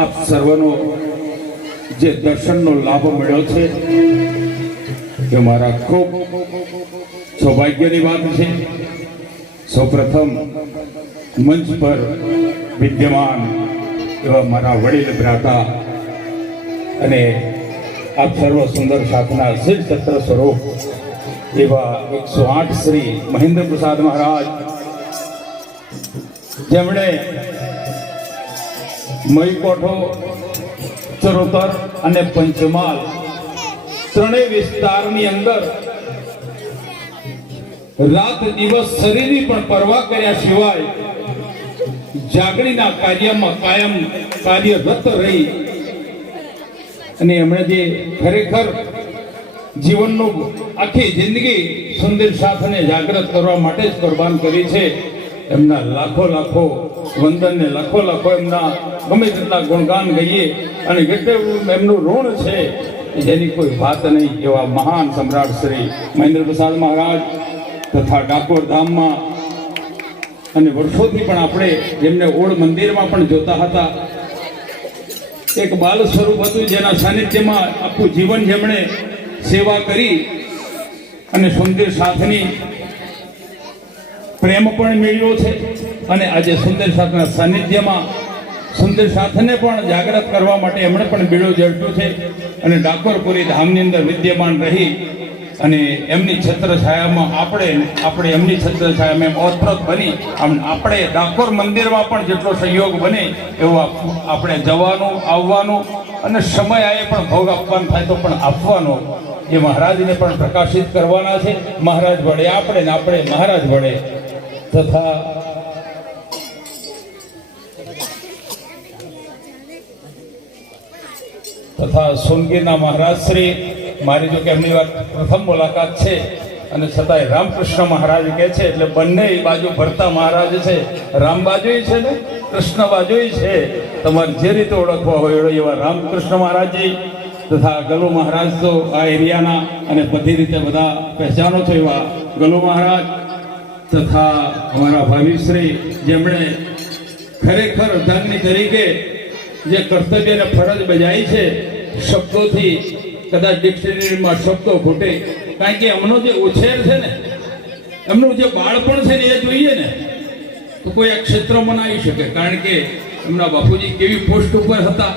આપ સર્વનો જે દર્શનનો લાભ મળ્યો છે એ મારા ખૂબ સૌભાગ્યની વાત છે. સૌપ્રથમ મંચ પર વિદ્યમાન એવા મારા વડીલ ભ્રાતા અને આપ સર્વ સુંદર સાથના શિવ છત્ર સ્વરૂપ એવા 108 શ્રી મહેન્દ્ર પ્રસાદ મહારાજ, જેમણે મહીકોઠો, ચરોતર અને પંચમહાલ ત્રણેય વિસ્તારની અંદર રાત દિવસ શરીરની પણ પરવા કર્યા સિવાય જાગણીના કાર્યમાં કાયમ કાર્યરત રહી અને એમણે જે ખરેખર જીવનનું આખી જિંદગી સુંદર સાથને જાગૃત કરવા માટે જ કુરબાન કરી છે. એમના લાખો લાખો વંદન ને લાખો લાખો એમના ગમે તેટલા ગુણગાન ગઈએ અને કેટલું એમનું ઋણ છે જેની કોઈ વાત નહીં. એવા મહાન સમ્રાટ શ્રી મહેન્દ્ર પ્રસાદ મહારાજ તથા ડાકોર ધામમાં અને વર્ષોથી પણ આપણે જેમને ઓળ મંદિરમાં પણ જોતા હતા, એક બાલ સ્વરૂપ હતું જેના સાનિધ્યમાં આખું જીવન જેમણે સેવા કરી અને સુંદર સાથની પ્રેમ પણ મેળવ્યો છે. અને આજે સુંદર સાથના સાનિધ્યમાં સુંદર સાથને પણ જાગૃત કરવા માટે એમણે પણ બીડો ઝડપ્યું છે અને ડાકોરપુરી ધામની અંદર વિદ્યમાન રહી અને એમની છત્રછાયામાં આપણે એમની છત્રછાયામાં એમ ઓતપ્રોત બની આપણે ડાકોર મંદિરમાં પણ જેટલો સહયોગ બને એવો આપણે જવાનું આવવાનું અને સમય આવે પણ ભોગ આપવાનો થાય તો પણ આપવાનો એ મહારાજને પણ પ્રકાશિત કરવાના છે. મહારાજ વડે આપણે ને આપણે મહારાજ વડે તથા સોનગીરના મહારાજ શ્રી, મારી જો કે એમની વાત પ્રથમ મુલાકાત છે અને છતાંય રામકૃષ્ણ મહારાજ કહે છે એટલે બંને બાજુ ભરતા મહારાજ છે. રામ બાજુ છે ને કૃષ્ણ બાજુ છે. તમારે જે રીતે ઓળખવા હોય એવા રામકૃષ્ણ મહારાજજી તથા ગલુ મહારાજ તો આ એરિયાના અને બધી રીતે બધા પહેચાનો છો એવા ગલુ મહારાજ તથા અમારા ભાવિશ્રી, જેમણે ખરેખર અર્ધાંગની તરીકે જે કર્તવ્ય અને ફરજ બજાવી છે. શબ્દોથી કદાચ ડિક્શનરીમાં શબ્દો ઘૂટે, કારણ કે એમનો જે ઉછેર છે ને, એમનું જે બાળપણ છે ને એ જોઈએ ને તો કોઈ આ ક્ષેત્રમાં ના આવી શકે. કારણ કે એમના બાપુજી કેવી પોસ્ટ ઉપર હતા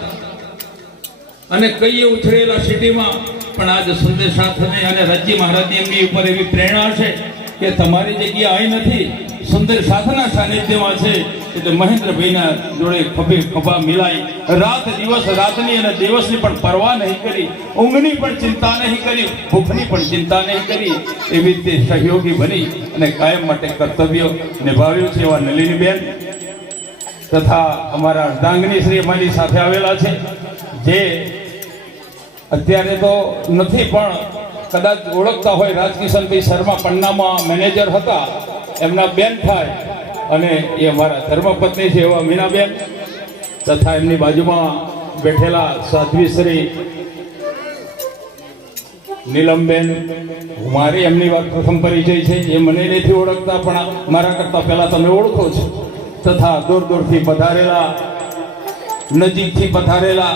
અને કઈ ઉછરેલા સિટીમાં, પણ આજ સુંદર સાથને અને રાજ્ય મહારાજની એમની ઉપર એવી પ્રેરણા છે કે તમારી જગ્યા અહીં નથી, સુંદર સાથના સાનિધ્યમાં છે. એટલે મહેન્દ્રભાઈના જોડે ખભે ખભા મિલાઈ રાત દિવસ રાતની અને દિવસની પણ પરવા નહીં કરી, ઊંઘની પણ ચિંતા નહીં કરી, ભૂખની પણ ચિંતા નહીં કરી, એવી રીતે સહયોગી બની અને કાયમ માટે કર્તવ્ય નિભાવ્યું છે. એવા નલિનીબેન તથા અમારા અર્ધાંગની શ્રી અમારી સાથે આવેલા છે, જે અત્યારે તો નથી પણ કદાચ ઓળખતા હોય. રાજકિશનભાઈ શર્મા પન્નામાં મેનેજર હતા, એમના બેન થાય અને એ અમારા ધર્મપત્ની છે એવા મીનાબેન તથા એમની બાજુમાં બેઠેલા સાધ્વી શ્રી નીલમબેન. મારી એમની વાત પ્રથમ પરિચય છે, એ મને નથી ઓળખતા પણ મારા કરતાં પહેલાં તમે ઓળખો છો. તથા દૂર દૂરથી પધારેલા, નજીકથી પધારેલા,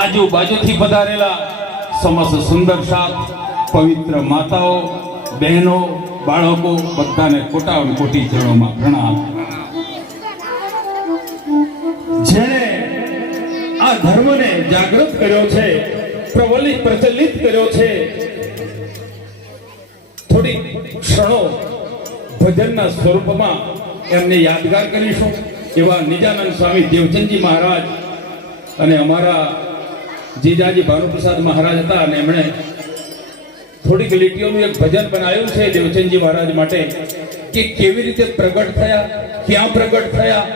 આજુબાજુથી પધારેલા સમસ્ત સુંદર સાથ, પવિત્ર માતાઓ, બહેનો, બાળકો બધાને કોટા કોટી ચરણોમાં પ્રણામ. જેણે આ ધર્મને જાગૃત કર્યો છે, પ્રચલિત કર્યો છે, થોડી ક્ષણો ભજનના સ્વરૂપમાં એમને યાદગાર કરીશું. એવા નિજાનંદ સ્વામી દેવચંદજી મહારાજ અને અમારા જીજાજી ભાનુપ્રસાદ મહારાજ હતા અને એમણે થોડીક લીટીઓનું એક ભજન બનાવ્યું છે દેવચંદજી મહારાજ માટે કે કેવી રીતે પ્રગટ થયા, ક્યાં પ્રગટ થયા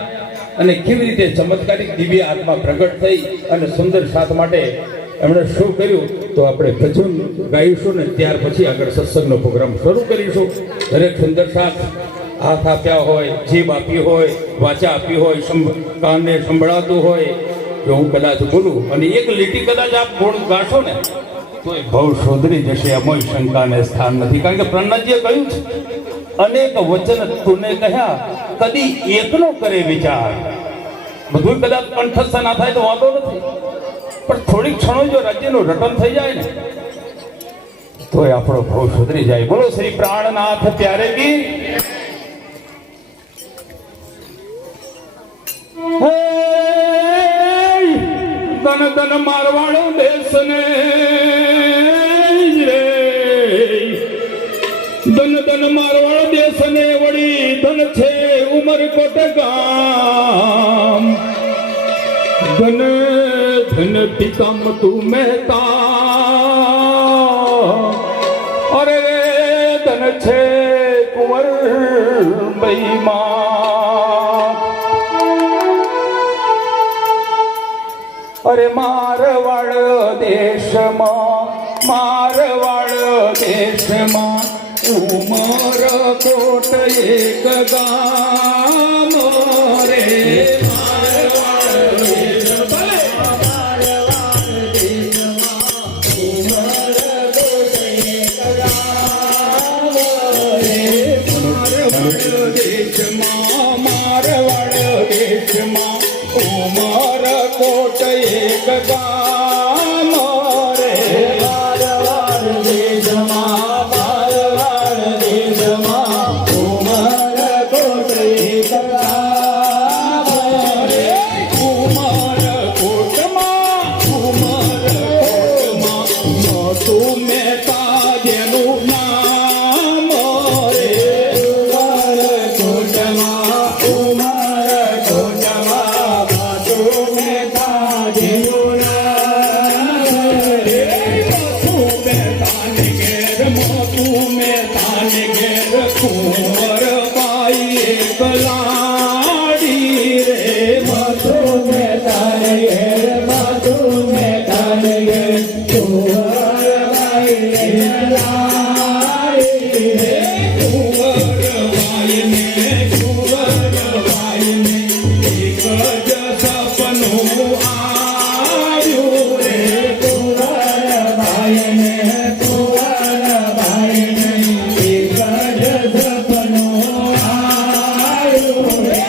અને કેવી રીતે ચમત્કારિક દિવ્ય આત્મા પ્રગટ થઈ અને સુંદર સાથ માટે એમણે શું કર્યું. તો આપણે ભજન ગાઈશું ને ત્યાર પછી આગળ સત્સંગનો પ્રોગ્રામ શરૂ કરીશું. દરેક સુંદર સાથ હાથ આપ્યા હોય, જીભ આપી હોય, વાચા આપી હોય, કાનને સંભળાતું હોય, જો હું કદાચ બોલું અને એક લીટી કદાચ આપ ગુણ ગાશો ને તો એ ભવ શોધરી જશે, એમાં શંકાને સ્થાન નથી. કારણ કે પ્રહલાદજીએ કહ્યું છે, અનેક વચન તુને કહ્યા કદી એકનો કરે વિચાર, બધું કદાચ કંઠસ્થ ના થાય તો વાંધો નથી, પણ થોડીક ક્ષણો જો રાજ્યનું રટન થઈ જાય ને તો આપણો ભાવ સુધરી જાય. બોલો શ્રી પ્રાણનાથ પ્યારે કી. ધન ધન મારવાડો દેશ ને રે, ધન ધન મારવાડો દેશ ને વળી ધન છે ઉમરકોટ ગામ. ધન ધન પિતા મતુ મહેતા, અરે રે ધન છે કુંવર બૈમાં. અરે મારવાડ દેશમાં, મારવાડ દેશમાં ઉમરકોટ એક ગામ રે. મારવાડ દેશમાં ઉમરકોટ એક ગામ રે. મારવાડ દેશમાં, મારવાડ દેશમાં ઉમરકોટ એક ગામ રે. ઉમરકોટમાં, ઉમરકોટમાં મોટું મહેતા જેનું નામ રે. કુંવર બાઈ એક લાડી રે. મથુ મહેતા ઘેર, મથુ મહેતા ઘેર કુંવર બાઈ એક લાડી રે. કુંવર બાઈ ને, કુંવર બાઈ ને એક જ સપનું આવ્યું રે. કુંવર બાઈ ને, કુંવર બાઈ ને એક જ સપનું આવ્યું રે.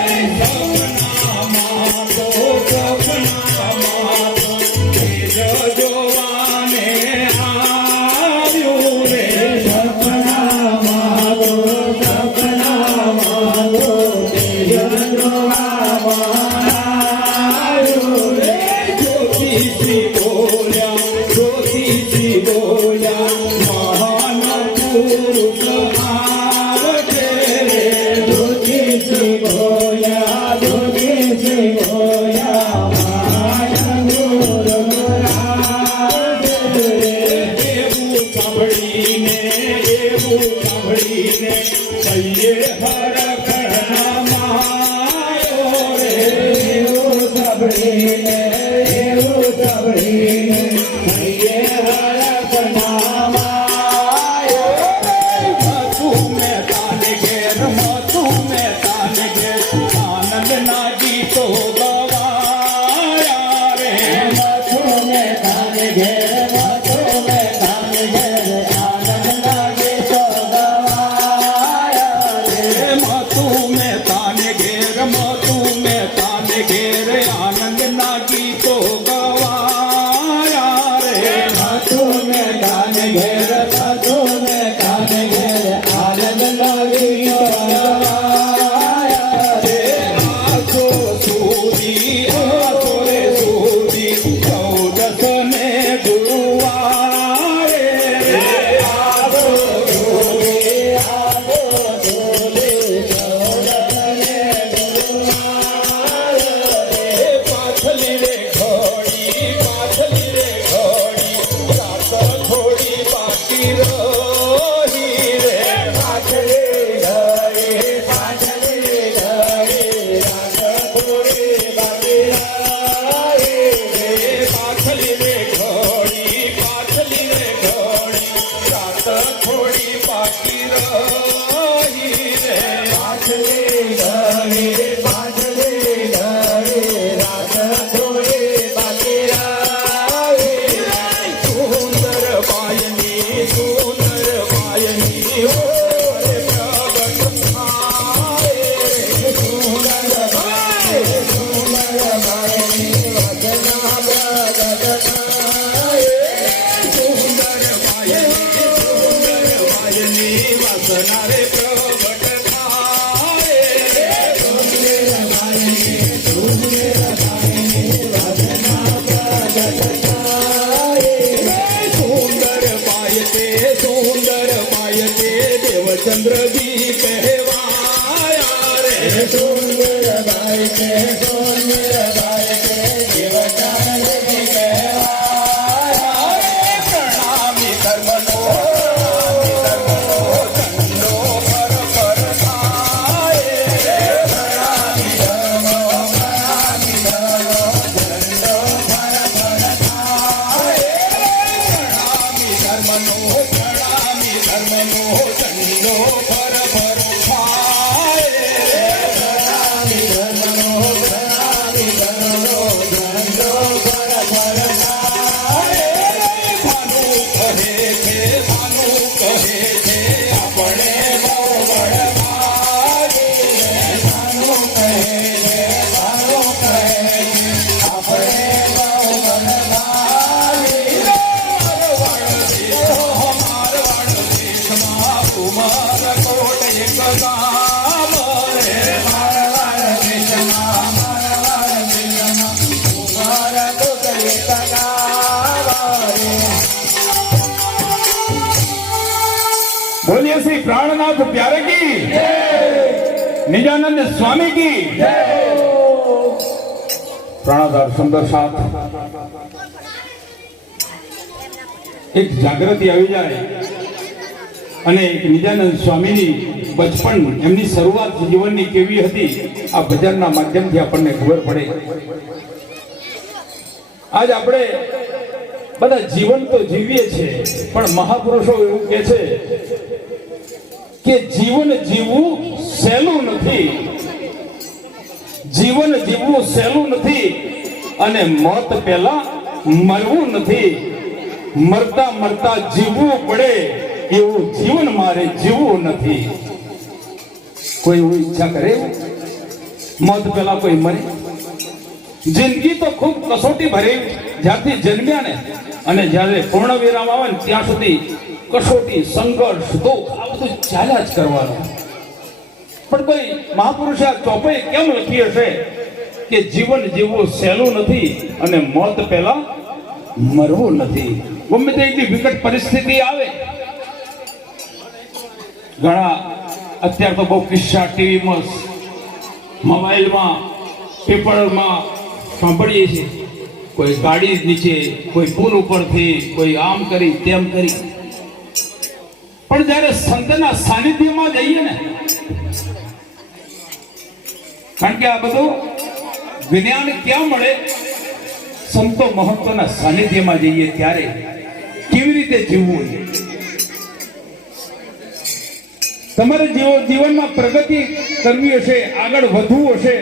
સપનામાં તો, સપનામાં તો તેજ જોવાને આવ્યું રે. સપનામાં તો, સપનામાં તો તેજ જોવામાં આવ્યું રે. જ્યોતિષી બોલ્યા, જ્યોતિષી બોલ્યા મહાન પુરુષ આવશે રે. જ્યોતિષી બોલ્યા, જ્યોતિષી બોલ્યા મહાન પુરુષ આવશે રે. એવું સાંભળીને, એવું સાંભળીને કહીએ હરખના માયો રે. એવું સાંભળીને, એવું સાંભળીને કહીએ હરખના માયો રે. મથુ મહેતાને ઘેર, મથુ મહેતાને ઘેર આનંદના ગીતો ગવાયા રે. મથુ મહેતાને ઘેર, મથુ મહેતાને ઘેર આનંદના ગીતો ગવાયા રે. મથુ મહેતાને ઘેર, મથુ મહેતાને ઘેર આનંદના ગીતો बोलिए श्री प्राणनाथ प्यारे की निजानंद स्वामी की प्राणाधार सुंदर साथ एक जागृति આવી જાય અને એક નિજાનંદ સ્વામીની બચપણ એમની શરૂઆત જીવનની કેવી હતી આ ભજનના માધ્યમથી આપણને ખબર પડે. આજ આપણે બધા જીવન તો જીવીએ છીએ પણ મહાપુરુષો એવું કહે છે કે જીવન જીવવું સહેલું નથી, જીવન જીવવું સહેલું નથી અને મોત પહેલા મરવું નથી, મરતા મરતા જીવવું પડે એવું જીવન મારે જીવવું નથી. કોઈ એવું ઈચ્છા કરે મોત પહેલા કોઈ મરે? જિંદગી તો ખૂબ કસોટી ભરી, જ્યારથી જન્મ્યા ને અને જ્યારે પૂર્ણ વિરામ આવે ને ત્યાં સુધી કસોટી, સંઘર્ષ, દુઃખ આ બધું ચાલ્યા જ કરવાનું. પણ કોઈ મહાપુરુષે આ ચોપાઈ કેમ લખી હશે કે જીવન જીવવું સહેલું નથી અને મોત પહેલા મરવું નથી? ગમે તે એટલી વિકટ પરિસ્થિતિ આવે, ઘણા અત્યારે તો બહુ કિસ્સા ટીવીમાં, મોબાઈલમાં, પેપરમાં સાંભળીએ છીએ. કોઈ ગાડી નીચે, કોઈ પુલ ઉપરથી, કોઈ આમ કરી તેમ કરી. પણ જ્યારે સંતના સાનિધ્યમાં જઈએ ને, કારણ કે આ બધું જ્ઞાન ક્યાં મળે? સંતો મહંતોના સાનિધ્યમાં જઈએ ત્યારે કેવી રીતે જીવવું. તમારે જીવનમાં પ્રગતિ કરવી હશે, આગળ વધવું હશે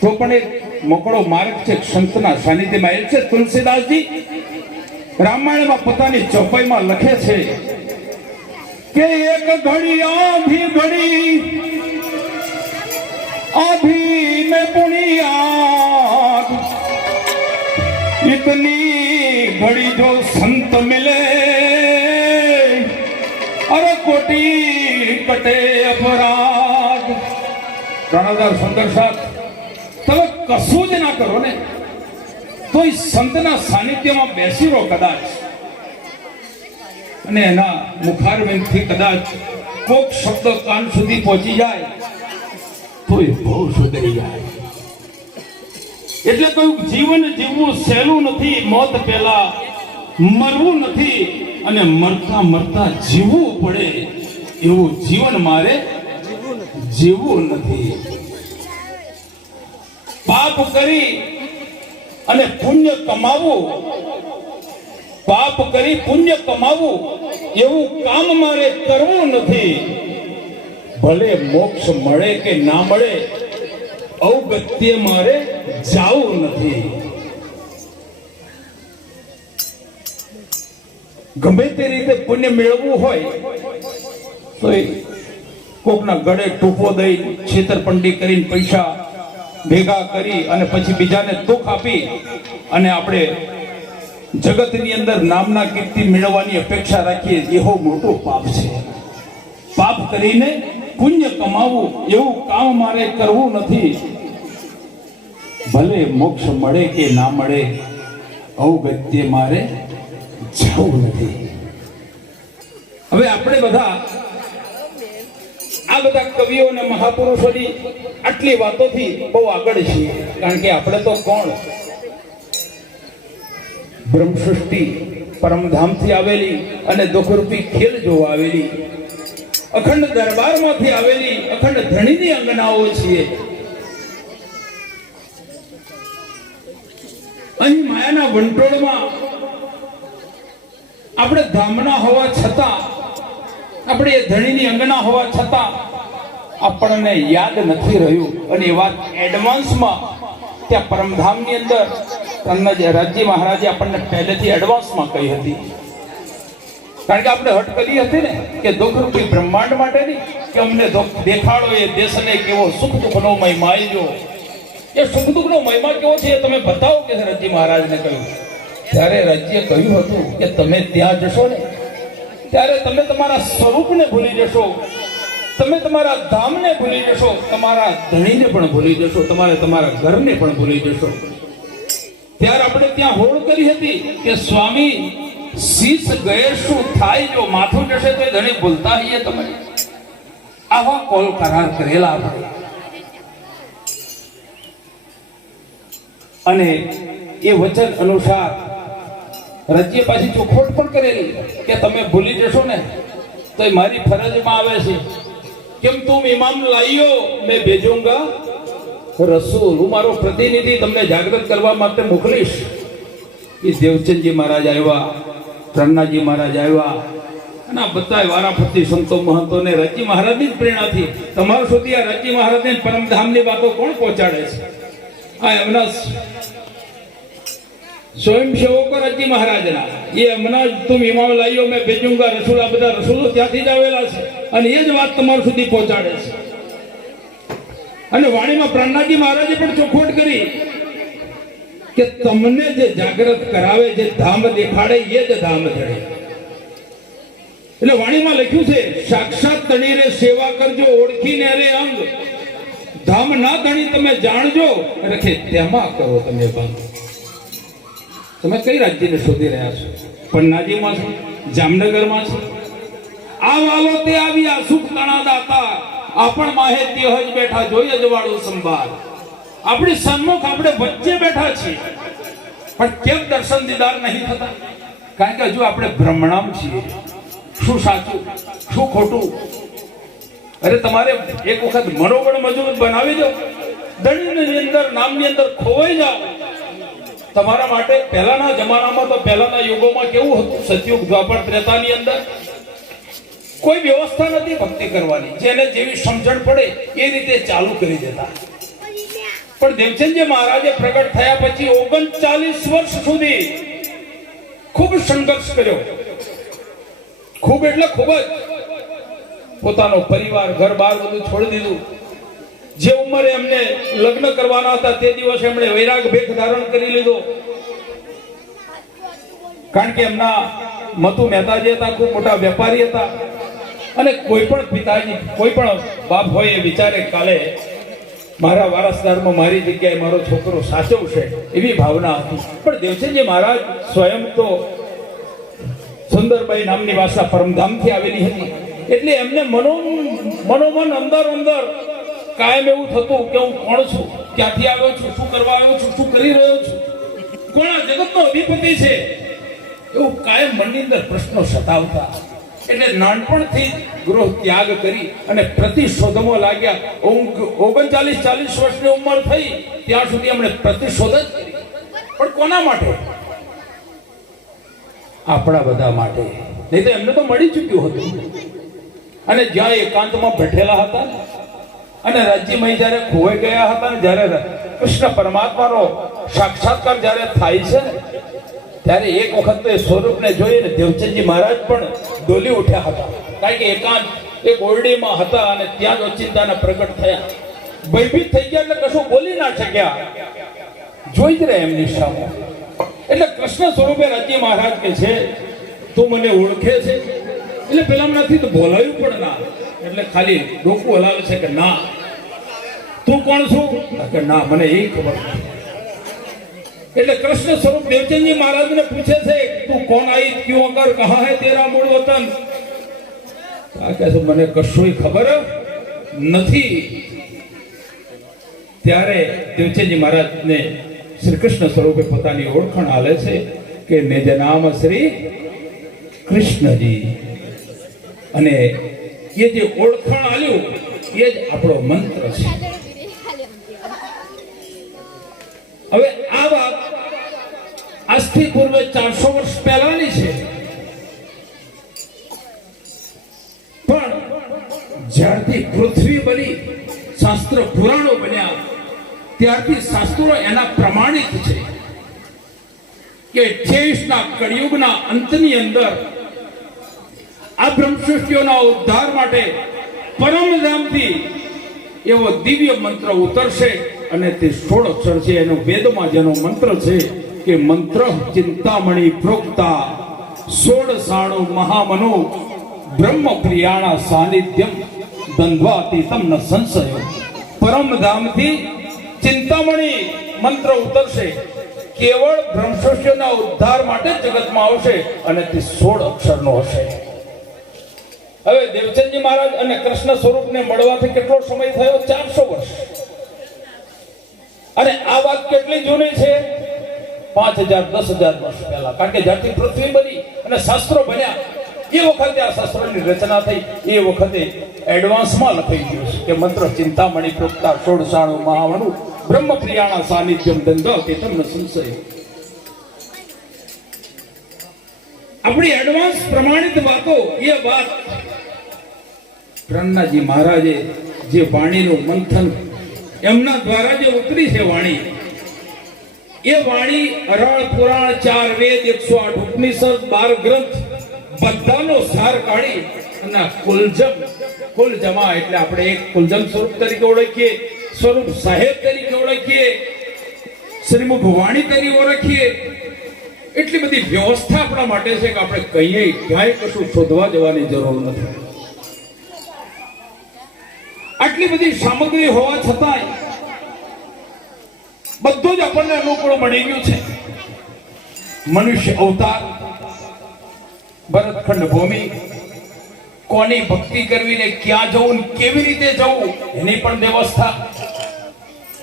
તો પણ એક મોકળો માર્ગ છે સંતના સાનિધ્યમાં. એ છે તુલસીદાસજી રામાયણમાં પોતાની ચોપાઈમાં લખે છે કે એક ઘડી આભી ઘડી आभी में पुनियाद इतनी घड़ी जो संत मिले अरे कोटि कटे अपराध. प्राणाधार सुंदर साथ તમે કશું જ ના કરો ને તો એ સંતના સાનિધ્યમાં બેસી રહો કદાચ, અને એના મુખારવિંદથી કદાચ કોક શબ્દ કાન સુધી પહોંચી જાય તો એ બહુ સુધરી જાય. એટલે કહ્યું જીવન જીવવું સહેલું નથી, મોત પહેલા મરવું નથી અને મરતા મરતા જીવવું પડે એવું જીવન મારે જીવવું નથી. પાપ કરી અને પુણ્ય કમાવું, પાપ કરી પુણ્ય કમાવું એવું કામ મારે કરવું નથી. ભલે મોક્ષ મળે કે ના મળે અવગત્ય મારે જાવું નથી. ગમે તે રીતે પુણ્ય મેળવવું હોય તો કોકના ગળે ટૂંપો દઈ છેતરપિંડી કરીને પૈસા ભેગા કરી અને પછી બીજાને દુઃખ આપી અને આપણે જગતની અંદર નામના કીર્તિ મેળવવાની અપેક્ષા રાખીએ, એવો મોટો પાપ છે. પાપ કરીને પુણ્ય કમાવું એવું કામ મારે કરવું નથી. ભલે મોક્ષ મળે કે ના મળે અવગત્ય મારે જવું નથી. હવે આપણે બધા આ બધા કવિઓ અને મહાપુરુષોની આટલી વાતોથી બહુ આગળ છીએ, કારણ કે આપણે તો કોણ? બ્રહ્મ સૃષ્ટિ પરમધામથી આવેલી અને દુઃખરૂપી ખેલ જોવા આવેલી, અખંડ દરબારમાંથી આવેલી અખંડ ધણીની અંગનાઓ છીએ. અહીં માયાના વંટોળમાં આપણે ધામના હોવા છતાં, આપણે એ ધણીની અંગના હોવા છતાં આપણને યાદ નથી રહ્યું. અને એ વાત એડવાન્સમાં ત્યાં પરમધામની અંદર રાજ્ય મહારાજે આપણને પહેલેથી એડવાન્સમાં કહી હતી. કારણ કે આપણે હટ કરી હતી ને કે દુઃખરૂપી બ્રહ્માંડ માટે નહીં કે અમને દેખાડો એ દેશને કેવો સુખ દુઃખનો મહિમા આવ્યો. એ સુખ દુઃખનો મહિમા કેવો છે એ તમે બતાવો કે રાજ્ય મહારાજને કહ્યું. ત્યારે રાજ્ય કહ્યું હતું કે તમે ત્યાં જશો ને ત્યારે તમે તમારા સ્વરૂપને ભૂલી જશો, તમે તમારા ધામને ભૂલી જશો, તમારા ધણીને પણ ભૂલી જશો, તમારે તમારા ઘરને પણ ભૂલી જશો. ત્યારે આપણે ત્યાં હોડ કરી હતી કે સ્વામી શીશ ગયે શું થાય, જો માથું જશે તો ધણી ભૂલતા હઈએ તમે. આવા કોલ કરાર કરેલા આપણે. અને એ વચન અનુસાર રજીએ પાછી ચોખવટ પણ કરેલી કે તમે ભૂલી જશો ને તો એ મારી ફરજમાં આવે છે. કેમ તું ઇમામ લાઈયો મેં ભેજુંગા રસૂલ, હું મારો પ્રતિનિધિ તમને જાગૃત કરવા માટે મોકલીશ. એ દેવચંદજી મહારાજ આવ્યા, પ્રજ્ઞાજી મહારાજ આવ્યા અને આ બધા વારાફરતી સંતો મહંતોને રજી મહારાજની જ પ્રેરણાથી તમારા સુધી આ રજી મહારાજને પરમધામની વાતો કોણ પહોંચાડે છે? આ એમના સ્વયંસેવકો રજી મહારાજના, એ હમણાં જ તું ઇમામ લાઈયો મેં ભેજુંગા રસૂલ, આ બધા રસૂલો ત્યાંથી જ આવેલા છે અને એ જ વાત તમારા સુધી પહોંચાડે છે. અને વાણીમાં પ્રજ્ઞાજી મહારાજે પણ ચોખવટ કરી કે તમને જે જાગૃત કરાવે, જે ધામ દેખાડે એ જ ધામ ધરે. એટલે વાણીમાં લખ્યું છે, સાક્ષાત ધણીને સેવા કરજો, ઓળખીને રે અંગ, ધામ ના ધણી તમે જાણજો, રખે તેમાં કરો તમે ભંગ. તમે કઈ રાજ્યને શોધી રહ્યા છો? પન્નાજીમાં છો, જામનગરમાં છો? આ વાલો તે આવ્યા સુખ તણા દાતા, આપણ માહે તેહ જ બેઠા, જોઈ અજવાળું સંભાળ. આપણી સન્મુખ આપણે વચ્ચે બેઠા છીએ, પણ કેમ દર્શન દીદાર નહીં થતા? કારણ કે હજુ આપણે ભ્રમણામ છીએ. શું સાચું, શું ખોટું? અરે તમારે એક વખત મનોબળ મજબૂત બનાવી દો, દંડની અંદર, નામની અંદર ખોવાઈ જાઓ. તમારા માટે પહેલાના જમાનામાં તો પહેલાના યુગોમાં કેવું હતું? સતયુગ, દ્વાપર, ત્રેતાની અંદર કોઈ વ્યવસ્થા નથી ભક્તિ કરવાની. જેને જેવી સમજણ પડે એ રીતે ચાલુ કરી દેતા. પણ દેવચંદજી મહારાજે પ્રગટ થયા પછી 39 વર્ષ સુધી ખૂબ સંઘર્ષ કર્યો. ખૂબ એટલે ખૂબ જ. પોતાનો પરિવાર, ઘર બાર બધું છોડી દીધું. જે ઉંમરે એમને લગ્ન કરવાના હતા તે દિવસે એમણે વૈરાગ ભેખ ધારણ કરી લીધો. કારણ કે એમના મતુ મહેતાજી હતા, ખૂબ મોટા વેપારી હતા. અને કોઈ પણ પિતાજી, કોઈ પણ બાપ હોય એ વિચારે કાલે મારા વારસદારમાં મારી જગ્યાએ મારો છોકરો સાચવશે, એવી ભાવના હતી. પણ દેવચંદજી મહારાજ સ્વયં તો સુંદરબાઈ નામની વાસા પરમધામથી આવેલી હતી. એટલે એમને મનોમન અંદર અંદર કાયમ એવું થતું કે હું કોણ છું, ક્યાંથી આવ્યો છું, શું કરવા આવ્યો છું, શું કરી રહ્યો છું, કોણ આ જગતનો અધિપતિ છે, એવું કાયમ મનની અંદર પ્રશ્નો સતાવતા. એટલે નાનપણથી ગૃહ ત્યાગ કરી અને પ્રતિશોધમાં લાગ્યા. 39-40 વર્ષની ઉંમર થઈ ત્યાં સુધી એમણે પ્રતિશોધ જ કરી. પણ કોના માટે? આપણા બધા માટે. નહીં તો એમને તો મળી ચૂક્યું હતું. અને જ્યાં એકાંતમાં બેઠેલા હતા અને રાજ્યમય જ્યારે ખોવાઈ ગયા હતા, જ્યારે કૃષ્ણ પરમાત્માનો સાક્ષાત્કાર જ્યારે થાય છે ત્યારે એક વખત તો એ સ્વરૂપને જોઈને દેવચંદજી મહારાજ પણ ડોલી ઉઠ્યા હતા. કારણ કે એકાંત એક ઓરડીમાં હતા અને ત્યાં જ ઓચિંતાના પ્રગટ થયા. ભયભીત થઈ ગયા એટલે કશું બોલી ના શક્યા, જોઈ જ રહે એમની સામે. એટલે કૃષ્ણ સ્વરૂપે રાજ્ય મહારાજ કે છે, તું મને ઓળખે છે? એટલે પેલા નથી તો બોલાયું પણ ના. એટલે ખાલી ડોકું હલાવે છે કે ના. તું કોણ છું? કે ના, મને એ ખબર નથી. એટલે કૃષ્ણ સ્વરૂપ દેવચંદજી મહારાજને પૂછે છે, તું કોણ आई, क्यों कर, कहां है तेरा मूળ વતન? આ કહે છે, મને કશું ખબર નથી. ત્યારે દેવચંદજી મહારાજને શ્રી કૃષ્ણ સ્વરૂપે પોતાની ઓળખાણ આલે છે કે નિજ નામ શ્રી કૃષ્ણજી. અને એ જે ઓળખાણ આલ્યું એ જ આપણો મંત્ર છે. હવે આ વાત આજથી પૂર્વે 400 વર્ષ પહેલાની છે. પણ જ્યારથી પૃથ્વી બની, શાસ્ત્ર પુરાણો બન્યા, ત્યારથી શાસ્ત્રો એના પ્રમાણિત છે કે 28ના કળિયુગના અંતની અંદર આ બ્રહ્મસૃષ્ટિઓના ઉદ્ધાર માટે પરમધામથી એવો દિવ્ય મંત્ર ઉતરશે. અને તે 16 અક્ષર છે. એનો વેદમાં જેનો મંત્ર છે કે મંત્ર ચિંતામણી પ્રોક્તા 16 મહામનો બ્રહ્મ પ્રિયાણા સાનિધ્યમ દ્વંદ્વાતીતમ ન સંશય. પરમધામથી ચિંતામણી મંત્ર ઉતરશે. કેવળ બ્રહ્મશિષ્યના ઉદ્ધાર માટે જ જગતમાં આવશે અને તે 16 અક્ષરનો હશે. હવે દેવચંદજી મહારાજ અને કૃષ્ણ સ્વરૂપને મળવાથી કેટલો સમય થયો? 400 વર્ષ. અને આ વાત કેટલી જૂની છે? 5000 10,000 વર્ષ પહેલા. કારણ કે જ્યારથી પૃથ્વી બની અને શાસ્ત્રો બન્યા એ વખતે આ શાસ્ત્રોની રચના થઈ. એ વખતે એડવાન્સમાં લખાઈ ગયું છે કે મંત્ર ચિંતામણી પ્રોક્તા 16 મહામનુ બ્રહ્મ પ્રિયાણા સાનિધ્યમ દંડ કે તમને સંશય. આપણી એડવાન્સ પ્રમાણિત વાતો, એ વાત પ્રણ્નાજી મહારાજે જે વાણીનું મંથન એમના દ્વારા જે ઉતરી છે વાણી, એ વાણી અરાળ પુરાણ 4 વેદ 108 ઉપનિષદ 12 ગ્રંથ બધાનો સાર કાઢી અને કુલજમા એટલે આપણે એક કુલજમ સ્વરૂપ તરીકે ઓળખીએ, સ્વરૂપ સાહેબ તરીકે ઓળખીએ, શ્રીમુખ વાણી તરીકે ઓળખીએ. એટલી બધી વ્યવસ્થા આપણા માટે છે કે આપણે કહીએ ક્યાંય કશું શોધવા જવાની જરૂર નથી. આટલી બધી સામગ્રી હોવા છતાંય બધું જ આપણને અનુકૂળ મળી ગયું છે. મનુષ્ય અવતાર, ભરતખંડ ભૂમિ, કોની ભક્તિ કરવી ને ક્યાં જવું ને કેવી રીતે જવું એની પણ વ્યવસ્થા,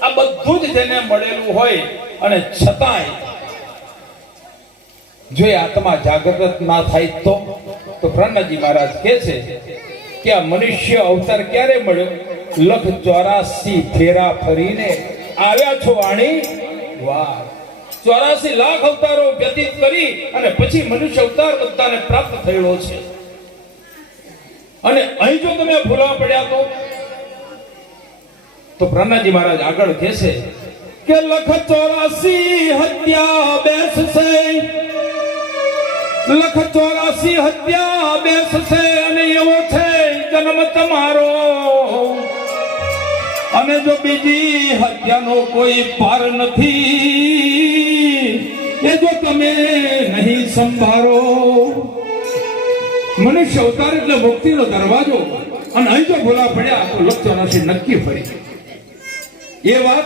આ બધું જ જેને મળેલું હોય અને છતાંય જો એ આત્મા જાગૃત ના થાય તો પ્રણ્નાજી મહારાજ કહે છે કે આ મનુષ્ય અવતાર ક્યારે મળ્યો? 184 ફેરા ફરીને આવ્યા છો વાણી વાર. 84 લાખ અવતારો વ્યતીત કરી અને પછી મનુષ્ય અવતાર બધાને પ્રાપ્ત થયેલો છે. અને અહીં જો તમે ભૂલા પડ્યા તો પ્રણ્નાજી મહારાજ આગળ કહે છે કે 184 હત્યા બેસશે, 184 હત્યા બેસશે અને એવો છે જન્મ તમારો. અને જો બીજી હત્યાનો કોઈ પાર નથી, એ જો તમે નહીં સંભાળો. મનુષ્ય અવતાર એટલે મુક્તિનો દરવાજો. અને અહીં જો ભૂલા પડ્યા તો 184 નક્કી ફરી. એ વાત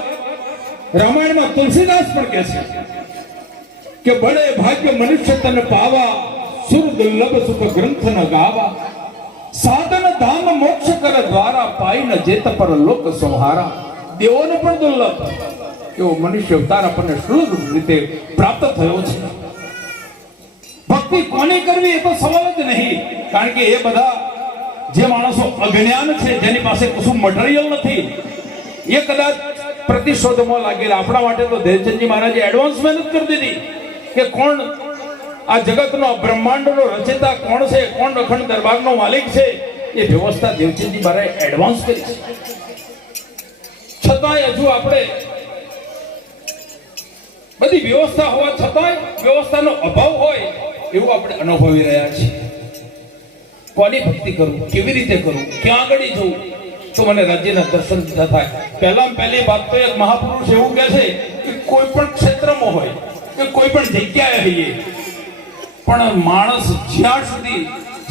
રામાયણમાં તુલસીદાસ પણ કહે છે કે બળે ભાગ્ય મનુષ્ય તન પાવા, સુર દુર્લભ સુખ ગ્રંથ ન ગાવા. સાધન ધામ મોક્ષ કર દ્વારા પાઈ ન જેત પર લોક સંહારા. દેવોને પણ દુર્લભ કેવો મનુષ્ય અવતાર આપણને સુલભ રીતે પ્રાપ્ત થયો છે. ભક્તિ કોની કરવી એ તો સવાલ જ નહીં. કારણ કે એ બધા જે માણસો અજ્ઞાન છે, જેની પાસે કશું મટીરિયલ નથી, એ કદાચ પ્રતિશોધમાં લાગેલા. આપણા માટે તો દેવચંદજી મહારાજે એડવાન્સ મહેનત કરી દીધી કે કોણ આ જગતનો બ્રહ્માંડનો રચયિતા કોણ છે, કોણ અખંડ દરબારનો માલિક છે, એ વ્યવસ્થા દેવચંદજી મહારાજે એડવાન્સ કરી છે. છતાંય હજુ આપણે બધી વ્યવસ્થા હોવા છતાંય વ્યવસ્થાનો અભાવ હોય એવું આપણે અનુભવી રહ્યા છીએ. કોની ભક્તિ કરું, કેવી રીતે કરું, ક્યાં આગળ જવું તો મને રાજ્યના દર્શન થાય. પહેલી વાત તો એક મહાપુરુષ એવું કહે છે કે કોઈ પણ ક્ષેત્રમાં હોય કે કોઈ પણ જગ્યાએ રહીએ, પણ માણસ જ્યાં સુધી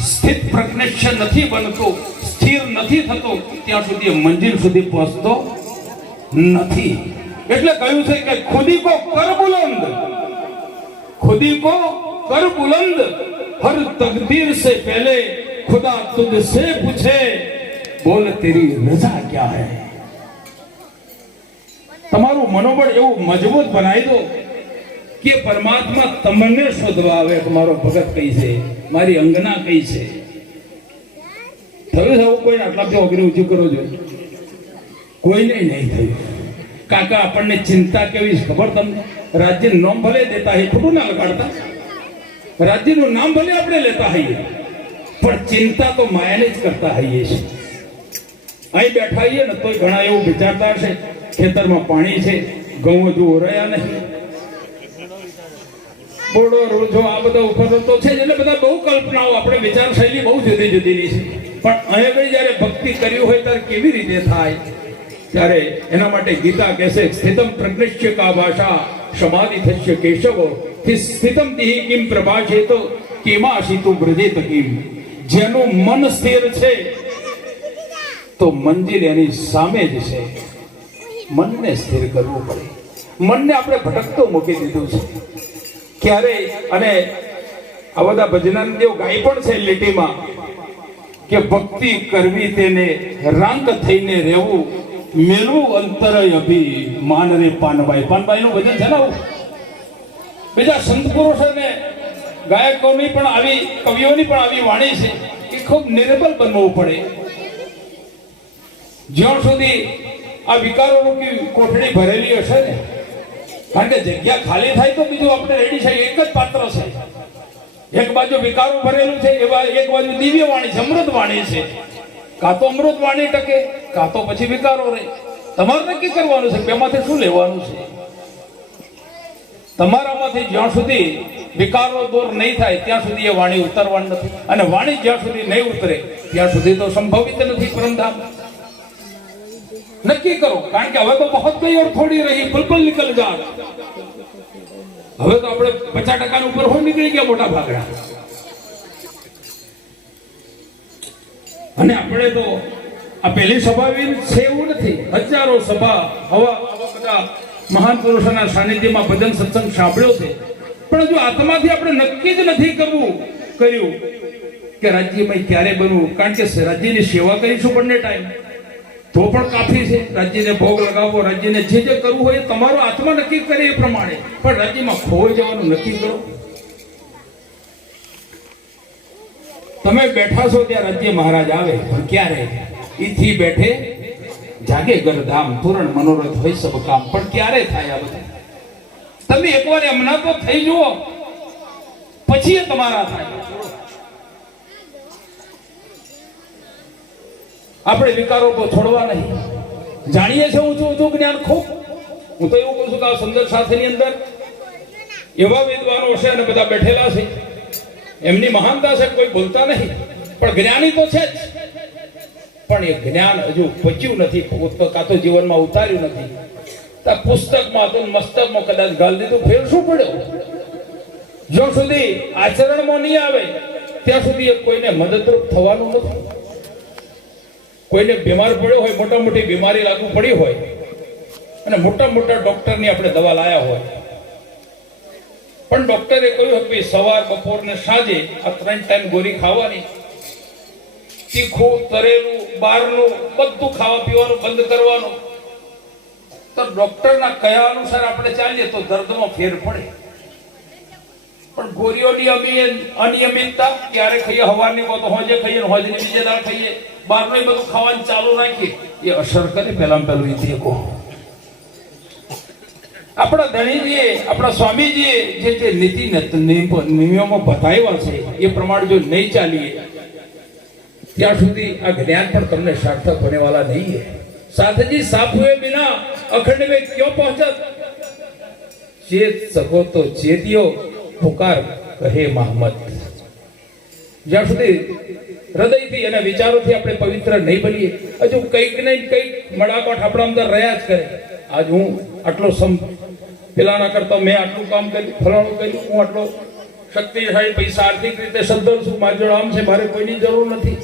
સ્થિત પ્રજ્ઞ નથી બનતો, સ્થિર નથી થતો, ત્યાં સુધી મંજિલ સુધી પહોંચતો નથી. એટલે કહ્યું છે કે ખુદી કો કર બુલંદ, ખુદી કો કર બુલંદ, હર તકદીર સે પહેલે ખુદા તુझसे પૂછે બોલ તેરી રજા ક્યા હૈ. તમારું મનોબળ એવું મજબૂત બનાવી દો કે પરમાત્મા તમને શોધવા આવે કે મારો ભગત કઈ છે, મારી અંગના કઈ છે. થયું થવું કોઈને આટલાથી અઘરી ઊંચું કરો છો, કોઈને નહીં થયું. કાકા આપણને ચિંતા કેવી ખબર તમને? રાજ્યનું નામ ભલે દેતા હોય, ખોટું ના લગાડતા, રાજ્યનું નામ ભલે આપણે લેતા હોઈએ, પણ ચિંતા તો માયાને જ કરતા હોઈએ છીએ. અહીં બેઠા હોઈએ ને તોય ઘણા એવું વિચારતા હશે ખેતરમાં પાણી છે, ઘઉં હજુ ઓરાયા નહીં, બોડો રોજો આ બધા ઉપરતો છે. એટલે બધા બહુ કલ્પનાઓ, આપણે વિચાર શૈલી બહુ જુદી જુદીની છે. પણ અહીં જયારે ભક્તિ કર્યું હોય ત્યારે કેવી રીતે થાય? ત્યારે એના માટે ગીતા કહેશે સ્થિતમ પ્રજ્ઞશ્ય કા ભાષા સમાધિ થશ્ય કેશવો સ્થિતમ દિહિ કિમ પ્રભાષેતો કિમાશિતુ બ્રજેત કિમ. જેનું મન સ્થિર છે તો મંજિલ એની સામે જ છે. મનને સ્થિર કરવું પડે. મનને આપણે ભટકતો મૂકી દીધું છે ક્યારેય. અને આ બધા ભજનાન દેવ ગાય પણ છે લીટીમાં કે ભક્તિ કરવી તેને રાંક થઈને રહેવું, મેળવું અંતરય અભી માન રે પાનભાઈ. પાનભાઈનું ભજન છે ને આવું. બીજા સંત પુરુષોને ગાયકોની પણ આવી, કવિઓની પણ આવી વાણી છે કે ખૂબ નિર્બલ બનવું પડે. જ્યાં સુધી આ વિકારોની કોઠડી ભરેલી હશે ને, કારણ કે જગ્યા ખાલી થાય તો બીજું આપણે રેડી છે. એક જ પાત્ર છે, એક બાજુ વિકારો ભરેલું છે, એવા એક બાજુ દિવ્ય વાણી છે, અમૃત વાણી છે. કાં તો અમૃત વાણી ટકે, કાં તો પછી વિકારો રહે. તમારે નક્કી કરવાનું છે બેમાંથી શું લેવાનું છે. તમારામાંથી જ્યાં સુધી વિકારો દૂર નહીં થાય ત્યાં સુધી એ વાણી ઉતરવાની નથી, અને વાણી જ્યાં સુધી નહીં ઉતરે ત્યાં સુધી તો સંભવિત નથી પરમધામ. નક્કી કરો, કારણ કે હવે તો બહુ ગઈ ઓર થોડી રહી, બિલકુલ નિકલ જા. હવે તો આપણે 50% ઉપર હોય નીકળી ગયા મોટા ભાગના. અને આપણે તો આ પહેલી સભા છે એવું નથી, હજારો સભા હવા બધા મહાન પુરુષોના સાનિધ્યમાં ભજન સત્સંગ સાંભળ્યો છે. પણ જો આત્માથી આપણે નક્કી જ નથી કર્યું કે રાજ્યમાં ક્યારે બનવું, કારણ કે રાજ્યની સેવા કરીશું બંને ટાઈમ તો પણ કાફી છે. રાજ્યને ભોગ લગાવો, રાજ્યને જે કરવું હોય તમારો આત્મા નક્કી કરે એ પ્રમાણે, પણ રાજ્યમાં ખોઈ જવાનું નક્કી કરો. તમે બેઠા છો ત્યાં રાજ્ય મહારાજ આવે, પણ ક્યારે? ઈથી બેઠે જાગે ગરધામ, પૂરણ મનોરથ હોય સબ કામ. પણ ક્યારે થાય આ બધું? તમે એકવાર એમના તો થઈ જુઓ, પછી એ તમારા થાય. આપણે વિકારો તો છોડવા નહીં. જાણીએ છીએ ઊંચું જ્ઞાન ખૂબ. હું તો એવું કહું છું કે આ સુંદર સાથની અંદર એવા વિદ્વાનો છે અને બધા બેઠેલા છે, એમની મહાનતા છે, કોઈ બોલતા નહીં, પણ જ્ઞાની તો છે જ. પણ એ જ્ઞાન હજુ પચ્યું નથી, કાં તો જીવનમાં ઉતાર્યું નથી. પુસ્તકમાં તો મસ્તકમાં કદાચ ગાળ દીધું, ફેર શું પડ્યો? જ્યાં સુધી આચરણમાં નહીં આવે ત્યાં સુધી એ કોઈને મદદરૂપ થવાનું નથી. કોઈને બીમાર પડ્યો હોય, મોટા મોટી બીમારી લાગુ પડી હોય, અને મોટા મોટા ડોક્ટરની આપણે દવા લાયા હોય, પણ ડોક્ટરે કહ્યું કે સવાર, બપોર ને સાંજે આ 3 ટાઈમ ગોળી ખાવાની, તીખું, તરેલું, બહારનું બધું ખાવા પીવાનું બંધ કરવાનું. તો ડોક્ટરના કયા અનુસાર આપણે ચાલીએ તો દર્દમાં ફેર પડે. પણ ગોળીઓની અનિયમિતતા, ક્યારે ખાઈએ હવારની તો હોજે ખાઈએ, હોજની બીજે દાળ ખાઈએ, બહારનું બધું ખાવાનું ચાલુ રાખીએ, એ અસર કરે. પહેલું એ કહો. આપણા ધણીજીએ, આપણા સ્વામીજીએ જે નીતિ નિયમો બતાવ્યા છે એ પ્રમાણે જો નહીં ચાલીએ ત્યાં સુધી આ જ્ઞાન પણ તમને સાર્થક હોને વાલા નહીં है. साधजी साफ हुए बिना अखंड में क्यों पहुंचत? चेत सको तो चेतियो, पुकार કહે મહમ્મદ. જ્યાં સુધી હૃદયથી અને વિચારોથી આપણે પવિત્ર નહીં બનીએ, હજુ કંઈક ને કંઈક મડાકોટ આપણા અંદર રહ્યા જ કરે. આજ હું આટલો પેલાના કરતા મેં આટલું કામ કર્યું, ફલાણું કર્યું, હું આટલો શક્તિશાળી, પૈસા આર્થિક રીતે સદ્ધર છું, મારી જોડે આમ છે, મારે કોઈની જરૂર નથી.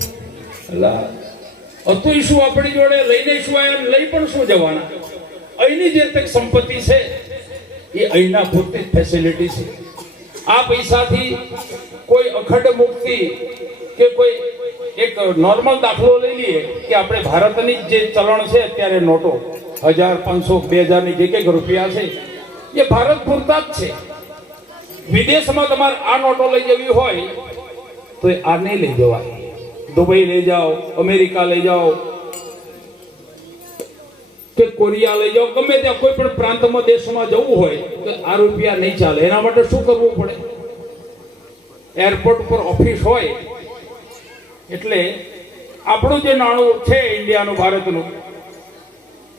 હતું શું આપણી જોડે, લઈને શું આવ્યા, લઈ પણ શું જવાના? અહીંની જે તક સંપત્તિ છે એ અહીંના પૂરતી ફેસિલિટી છે. આ પૈસાથી કોઈ અખંડ મુક્તિ કે કોઈ એક નોર્મલ દાખલો લઈ લઈએ કે આપણે ભારતની જે ચલણ છે અત્યારે નોટો 1000, 500, 2000 ની જે કંઈક રૂપિયા છે એ ભારત પૂરતા જ છે. વિદેશમાં તમારે આ નોટો લઈ જવી હોય તો આ નહીં લઈ જવાય. દુબઈ લઈ જાઓ, અમેરિકા લઈ જાઓ કે કોરિયા લઈ જાઓ, ગમે ત્યાં કોઈ પણ પ્રાંતમાં દેશમાં જવું હોય તો આ રૂપિયા નહીં ચાલે. એના માટે શું કરવું પડે? એરપોર્ટ પર ઓફિસ હોય એટલે આપણું જે નાણું છે ઇન્ડિયાનું, ભારતનું,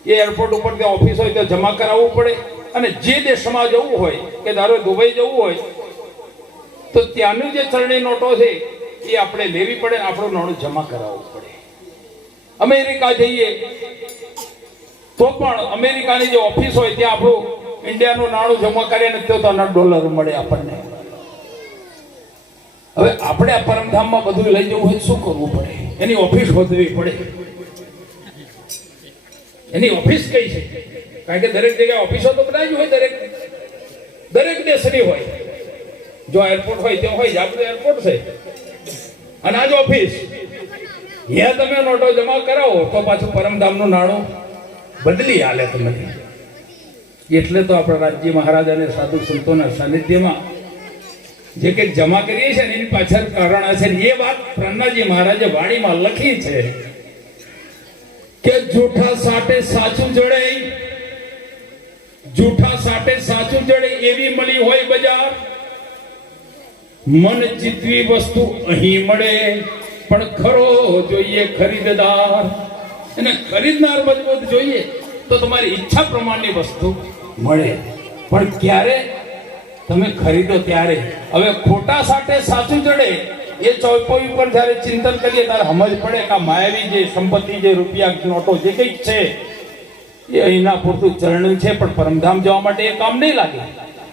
એ એરપોર્ટ ઉપર ત્યાં ઓફિસ હોય ત્યાં જમા કરાવવું પડે. અને જે દેશમાં જવું હોય કે ધારો દુબઈ જવું હોય તો ત્યાંની જે ચલણી નોટો છે એ આપણે લેવી પડે, આપણું નાણું જમા કરાવવું પડે. અમેરિકા જઈએ તો પણ અમેરિકાની જે ઓફિસ હોય ત્યાં આપણું ઇન્ડિયાનું નાણું જમા કરીએ ને તો $1 મળે આપણને. હવે આપણે આ પરમધામમાં બધું લઈ જવું હોય શું કરવું પડે? એની ઓફિસ શોધવી પડે. એની ઓફિસ કઈ છે? કારણ કે દરેક જગ્યાએ ઓફિસો તો બધા જ હોય, દરેક દેશની હોય. જો એરપોર્ટ હોય ત્યાં હોય જ, આપણું એરપોર્ટ છે અને આ જ ઓફિસ. ત્યાં તમે નોટો જમા કરાવો તો પાછું પરમધામનું નાણું બદલી હાલે તમને. એટલે તો આપણા રાજ્ય મહારાજ અને સાધુ સંતોના સાનિધ્યમાં જે કંઈક જમા કરીએ છીએ ને એની પાછળ કારણ છે. એ વાત પ્રહલાદજી મહારાજે વાણીમાં લખી છે કે જૂઠા સાટે સાચું જડે, જૂઠા સાટે સાચું જડે એવી મળી હોય બજાર. મન જીતવી વસ્તુ અહીં મળે પણ ખરો જોઈએ ખરીદદાર. અને ખરીદનાર મજબૂત જોઈએ તો તમારી ઈચ્છા પ્રમાણની વસ્તુ મળે. પણ ક્યારે? તમે ખરીદો ત્યારે. હવે ખોટા સાટે સાચું જડે એ ચોપોઈ ઉપર જ્યારે ચિંતન કરીએ ત્યારે સમજ પડે કે માયાવી જે સંપત્તિ, જે રૂપિયા, નોટો જે કંઈક છે એ અહીંના પૂરતું ચરણ્યું છે, પણ પરમધામ જવા માટે એ કામ નહીં લાગે.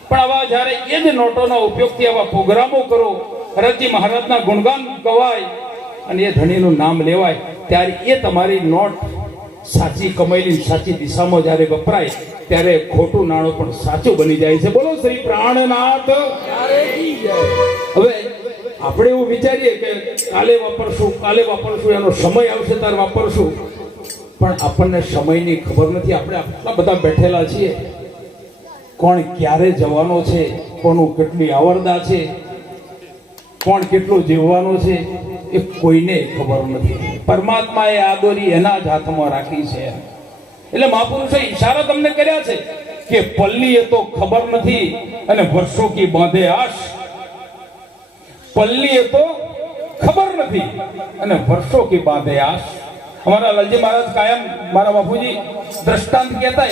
પણ આવા જ્યારે એ જ નોટોના ઉપયોગથી આવા પ્રોગ્રામો કરો, હરજી મહારાજના ગુણગાન ગવાય અને એ ધણીનું નામ લેવાય, ત્યારે એ તમારી નોટ સાચી કમાયેલી સાચી દિશામાં જ્યારે વપરાય ત્યારે ખોટું નાણું પણ સાચું બની જાય છે. બોલો શ્રી પ્રાણનાથ. હવે આપણે એવું વિચારીએ કે કાલે વાપરશું, એનો સમય આવશે ત્યારે વાપરશું, પણ આપણને સમયની ખબર નથી. આપણે આટલા બધા બેઠેલા છીએ, કોણ ક્યારે જવાનો છે, કોનું કેટલી આવરદા છે, કોણ કેટલું જીવવાનો છે એ કોઈને ખબર નથી. પરમાત્માએ આ દોરી એના જ હાથમાં રાખી છે. એટલે મહાપુરુષે ઈશારા તમને કર્યા છે કે પલ્લી એ તો ખબર નથી અને વર્ષો કી બાંધે આશ. પલ્લી એ તો ખબર નથી અને વર્ષો કી બાંધે આશ. અમારા લાલજી મહારાજ કાયમ, મારા બાપુજી દ્રષ્ટાંત કહેતા,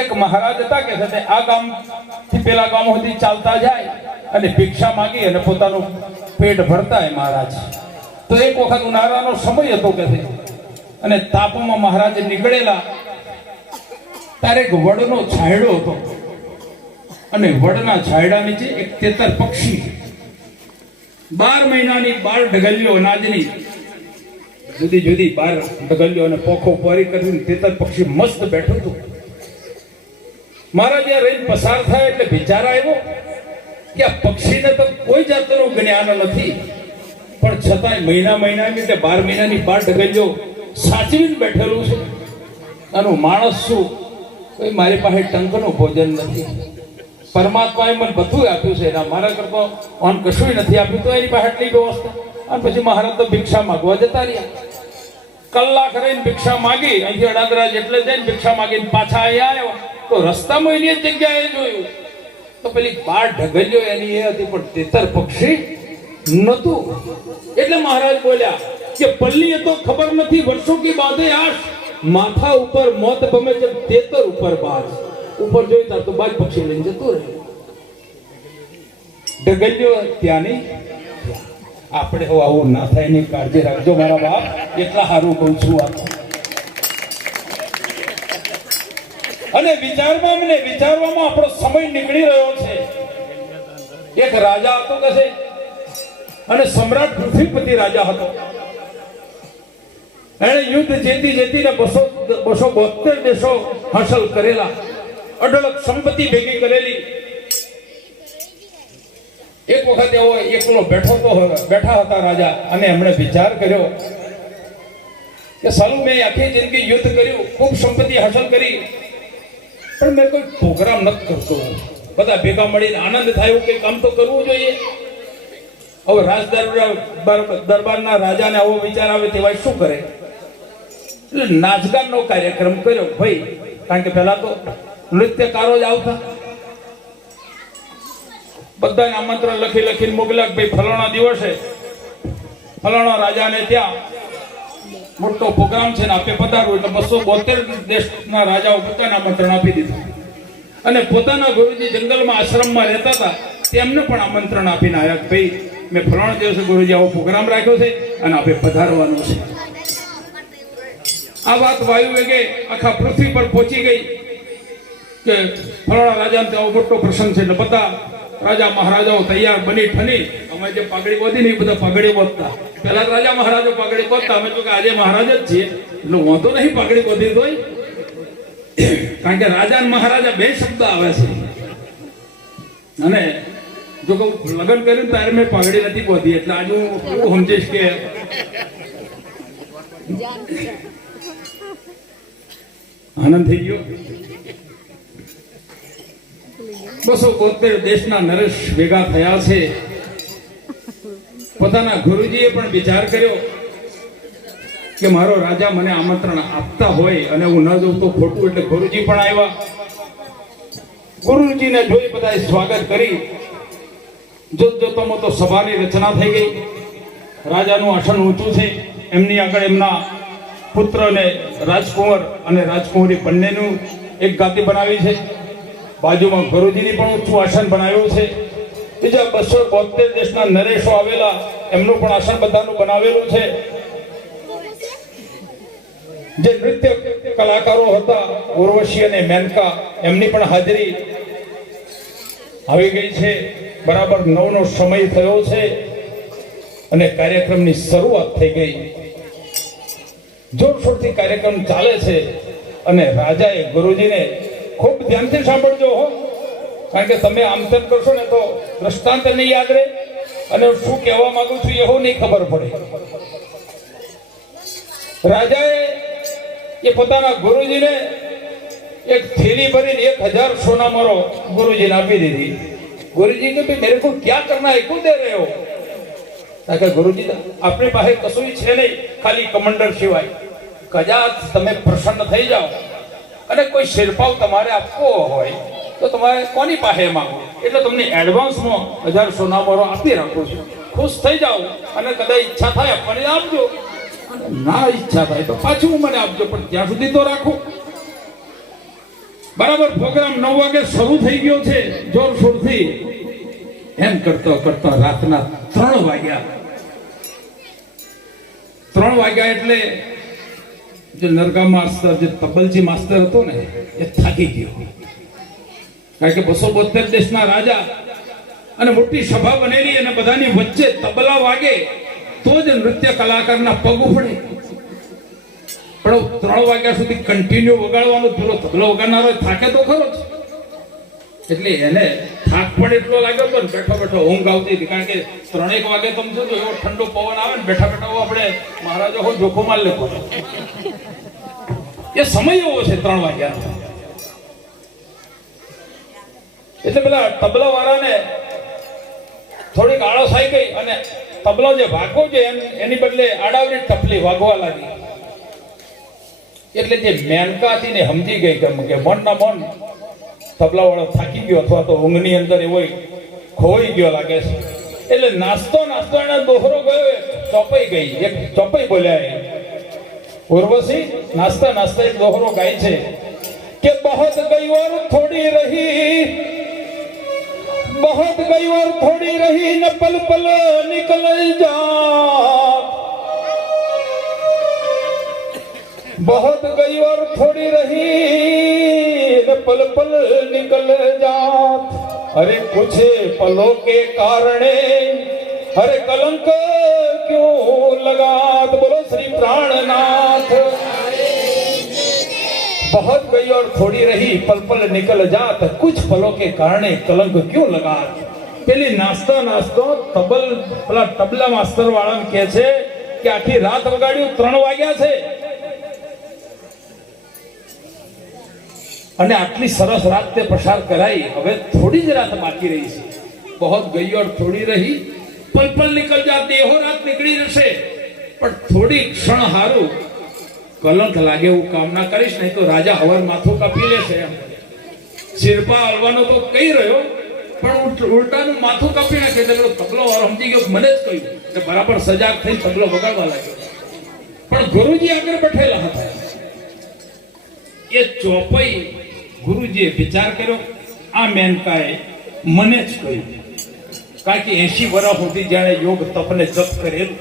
એક મહારાજ હતા કે આ ગામથી પેલા ગામ સુધી ચાલતા જાય અને ભિક્ષા માંગી અને પોતાનું પેટ ભરતા એ મહારાજ. તો એક વખત ઉનાળાનો સમય હતો કે અને તાપમાં મહારાજ નીકળેલા ત્યારે એક વડનો છાંયડો હતો અને વડના છાંયડા નીચે એક તેતર પક્ષી 12 મહિનાની 12 ઢગલીઓ અનાજની જુદી જુદી 12 ઢગલીઓ અને પોખો પોરી કરીને તેતર પક્ષી મસ્ત બેઠું હતું. મહારાજ ત્યાં રહીને પસાર થાય એટલે વિચાર આવ્યો કે આ પક્ષીને તો કોઈ જાતનું જ્ઞાન નથી, પણ છતાંય મહિનાની એટલે 12 મહિનાની 12 ઢગલીઓ સાચવીને બેઠેલું છે. આનું માણસ શું, કોઈ મારી પાસે ટંકનું ભોજન નથી. પરમાત્માએ મને બધું આપ્યું છે, એના મારા કરતો ઓન કશું નથી આપ્યું, તો એની પાસે આટલી વ્યવસ્થા. અને પછી મહારાજ તો ભિક્ષા માગવા જતા રહ્યા. કલાક રહીને ભિક્ષા માગી, અહીંથી અડાદરા જેટલે જઈને ભિક્ષા માગીને પાછા અહીંયા આવ્યો તો રસ્તામાં એની જ જગ્યાએ જોયું તો પેલી 12 ઢગલીઓ એની એ હતી, પણ તેતર પક્ષી નતું. એટલે મહારાજ બોલ્યા કે પલ્લી એ તો ખબર નથી વર્ષો કી બાંધે આશ. માથા ઉપર મોત ભમે છે, તેતર ઉપર બાજ. ઉપર જોઈતા તો બાજ પક્ષી લઈને જતું રહે. ઢગલીઓ ત્યાં નહીં. આપણે આવું ના થાય એની કાળજી રાખજો મારા બાપ. એટલા સારું કહું છું આ. અને વિચારવામાં આપણો સમય નીકળી રહ્યો છે. એક રાજા હતો કે છે, અને સમ્રાટ પૃથ્વીપતિ રાજા હતો. એણે યુદ્ધ જીતીને 272 દેશો હાંસલ કરેલા, અઢળક સંપત્તિ ભેગી કરેલી. એક વખત એવો એકલો બેઠા હતા રાજા, અને એમણે વિચાર કર્યો કે સાલું મેં આખી જિંદગી યુદ્ધ કર્યું, ખૂબ સંપત્તિ હાંસલ કરી, પણ મેં કોઈ પ્રોગ્રામ નથી કરતો. બધા ભેગા મળીને આનંદ થાય એવું કંઈ કામ તો કરવું જોઈએ. હવે દરબારના રાજાને આવો વિચાર આવે તેવા શું કરે? એટલે નાચગાનનો કાર્યક્રમ કર્યો ભાઈ. કારણ કે પહેલા તો નૃત્યકારો જ આવતા. બધાને આમંત્રણ લખીને મોકલ્યા, ભાઈ ફલાણા દિવસે ફલાણા રાજાને ત્યાં મોટો પ્રોગ્રામ છે ને આપે પધારવું. એટલે 272 દેશના રાજાઓ પોતાને આમંત્રણ આપી દીધું. અને પોતાના ગુરુજી જંગલમાં આશ્રમમાં રહેતા હતા તેમને પણ આમંત્રણ આપીને આવ્યા, ભાઈ મેં ફલાણા દિવસે ગુરુજી આવો પ્રોગ્રામ રાખ્યો છે અને આપે પધારવાનું છે. આ વાત વાયુ વેગે આખા પૃથ્વી પર પહોંચી ગઈ કે ફલાણા રાજાને આવો મોટો પ્રસંગ છે. ને બધા રાજા મહારાજાઓ તૈયાર બની ઠની. અમે જે પાઘડી બાંધી ને એ બધા પાઘડી બાંધતા. પેલા રાજા મહારાજો પાઘડી બાંધતા. અમે તો કે આજે મહારાજ જ છીએ એટલે વાંધો નહીં પાઘડી બાંધી તોય. કારણ કે રાજા અને મહારાજા બે શબ્દ આવે છે. અને જો કહું લગ્ન કર્યું ત્યારે મેં પાઘડી નથી પહોંચી, એટલે આજે હું એવું સમજીશ કે આનંદ થઈ ગયો. 272 દેશના નરેશ ભેગા થયા છે. પોતાના ગુરુજીએ પણ વિચાર કર્યો કે મારો રાજા મને આમંત્રણ આપતા હોય અને હું ન જઉં તો ખોટું, એટલે ગુરુજી પણ આવ્યા. ગુરુજીને જોઈ બધાએ સ્વાગત કરી. જોતજોતામાં તો સભાની રચના થઈ ગઈ. રાજાનું આસન ઊંચું છે, એમની આગળ એમના પુત્ર અને રાજકુંવર અને રાજકુંવરી બંનેનું એક ગાદી બનાવી છે. બાજુમાં ગુરુજીની પણ ઊંચું આસન બનાવ્યું છે. બીજા 272 દેશના નરેશો આવેલા, એમનું પણ આસન બધાનું બનાવેલું છે. જે નૃત્ય કલાકારો હતા ઉર્વશી અને મેનકા, એમની પણ હાજરી આવી ગઈ છે. બરાબર 9નો સમય થયો છે અને કાર્યક્રમની શરૂઆત થઈ ગઈ. જોરશોરથી કાર્યક્રમ ચાલે છે અને રાજાએ ગુરુજીને ખૂબ ધ્યાનથી સાંભળજો હો, કારણ કે તમે આમ તેમ કરશો ને તો દ્રષ્ટાંત નહીં યાદ રહે અને શું કહેવા માંગુ છું એવું નહીં ખબર પડે. રાજાએ એ પોતાના ગુરુજીને એક થેલી ભરીને 1000 સોના મરો ગુરુજીને આપી દીધી. गुरुजी ने भी मेरे को क्या करना है, क्यों दे रहे हो? ताकि गुरुजी अपने પાસે કશું છે નહીં, ખાલી કમાન્ડર સિવાય. કદાચ તમે પ્રસન્ન થઈ જાઓ અને કોઈ શેરપાવ તમારે આપવો હોય તો તમારે કોની પાસે માંગો, એટલે તમને એડવાન્સમાં 1000 સોના મરો આપી રાખું છું. ખુશ થઈ જાઓ અને કદાચ ઈચ્છા થાય મને આપજો, ના ઈચ્છા થાય તો પાછું મને આપજો, પણ ત્યાં સુધી તો રાખો. બરાબર પ્રોગ્રામ 9 વાગે શરૂ થઈ ગયો છે જોરશોરથી. એમ કરતો કરતો રાતના 3 વાગ્યા. 3 વાગ્યા એટલે જે નરગા માસ્તર, જે તબલજી માસ્તર હતો ને, એ થાકી ગયો. કારણ કે 272 દેશના રાજા અને મોટી સભા બનેલી અને બધાની વચ્ચે તબલા વાગે તો જ નૃત્ય કલાકારના પગ ઉપડે. પણ 3 વાગ્યા સુધી કન્ટિન્યુ વગાડવાનું, પેલો તબલો વગાડનારો થાકે તો ખરો જ. એટલે એને થાક પણ એટલો લાગ્યો હતો ને, બેઠો બેઠો ઊંઘ આવતી હતી. કારણ કે 3 વાગે તમે જોજો એવો ઠંડો પવન આવે ને, બેઠા બેઠા આપણે મહારાજો હો જોખમાલ લેખો. એ સમય એવો છે 3 વાગ્યા. એટલે પેલા તબલા વાળાને થોડીક આળસ આવી ગઈ અને તબલો જે વાગવો છે એની બદલે આડાવડી ટપલી વાગવા લાગી. એટલે જે મેનકા હતી ને સમજી ગઈ કે મન ના મન તબલા વાળો થાકી ગયો અથવા તો ઊંઘની અંદર એવો ખોઈ ગયો લાગે છે. એટલે નાસ્તો એને દોહરો ગયો, ચોપાઈ ગઈ. એક ચોપાઈ બોલ્યા ઉર્વશી નાસ્તા એક દોહરો ગાય છે કે બહોત ગઈ ઓર થોડી રહી, बहुत गई और थोड़ी रही, न पल पल निकल जा. बहुत गई और थोड़ी रही, न पल पल निकल जा. अरे कुछ पलों के कारणे अरे कलंक क्यों लगा. बोलो श्री प्राणनाथ. बहुत गई और थोड़ी रही, पल पल निकल जात, कुछ पलों के कारणे कलंक क्यों लगा. પેલી નાસ્તો પેલા તબલા માસ્તર વાળાને કહે છે કે આખી રાત વગાડ્યું, 3 વાગ્યા છે અને આટલી સરસ રાત તે પસાર કરાઈ, હવે થોડી જ રાત બાકી રહી છે. બહોત ગઈ और થોડી રહી, પલ પલ નિકલ જાત, દેહો રાત નીકળી જશે, પણ થોડી ક્ષણ હારું કલંક લાગે એવું કામ ના કરીશ, નહીં તો રાજા હવર માથું કાપી લેશે. શિરપા હલવાનો તો કહી રહ્યો, પણ ઉલટાનું માથું કાપી નાખે. એટલે તબલો વાળો સમજી ગયો, મને જ કહ્યું એટલે બરાબર સજાગ થઈ તબલો વગાડવા લાગ્યો. પણ ગુરુજી આગળ બેઠેલા હતા. એ ચોપાઈ ગુરુજીએ વિચાર કર્યો, આ મેનકાએ મને જ કહ્યું. કારણ કે 80 વર્ષ સુધી જાણે યોગ તપને જપ કરેલું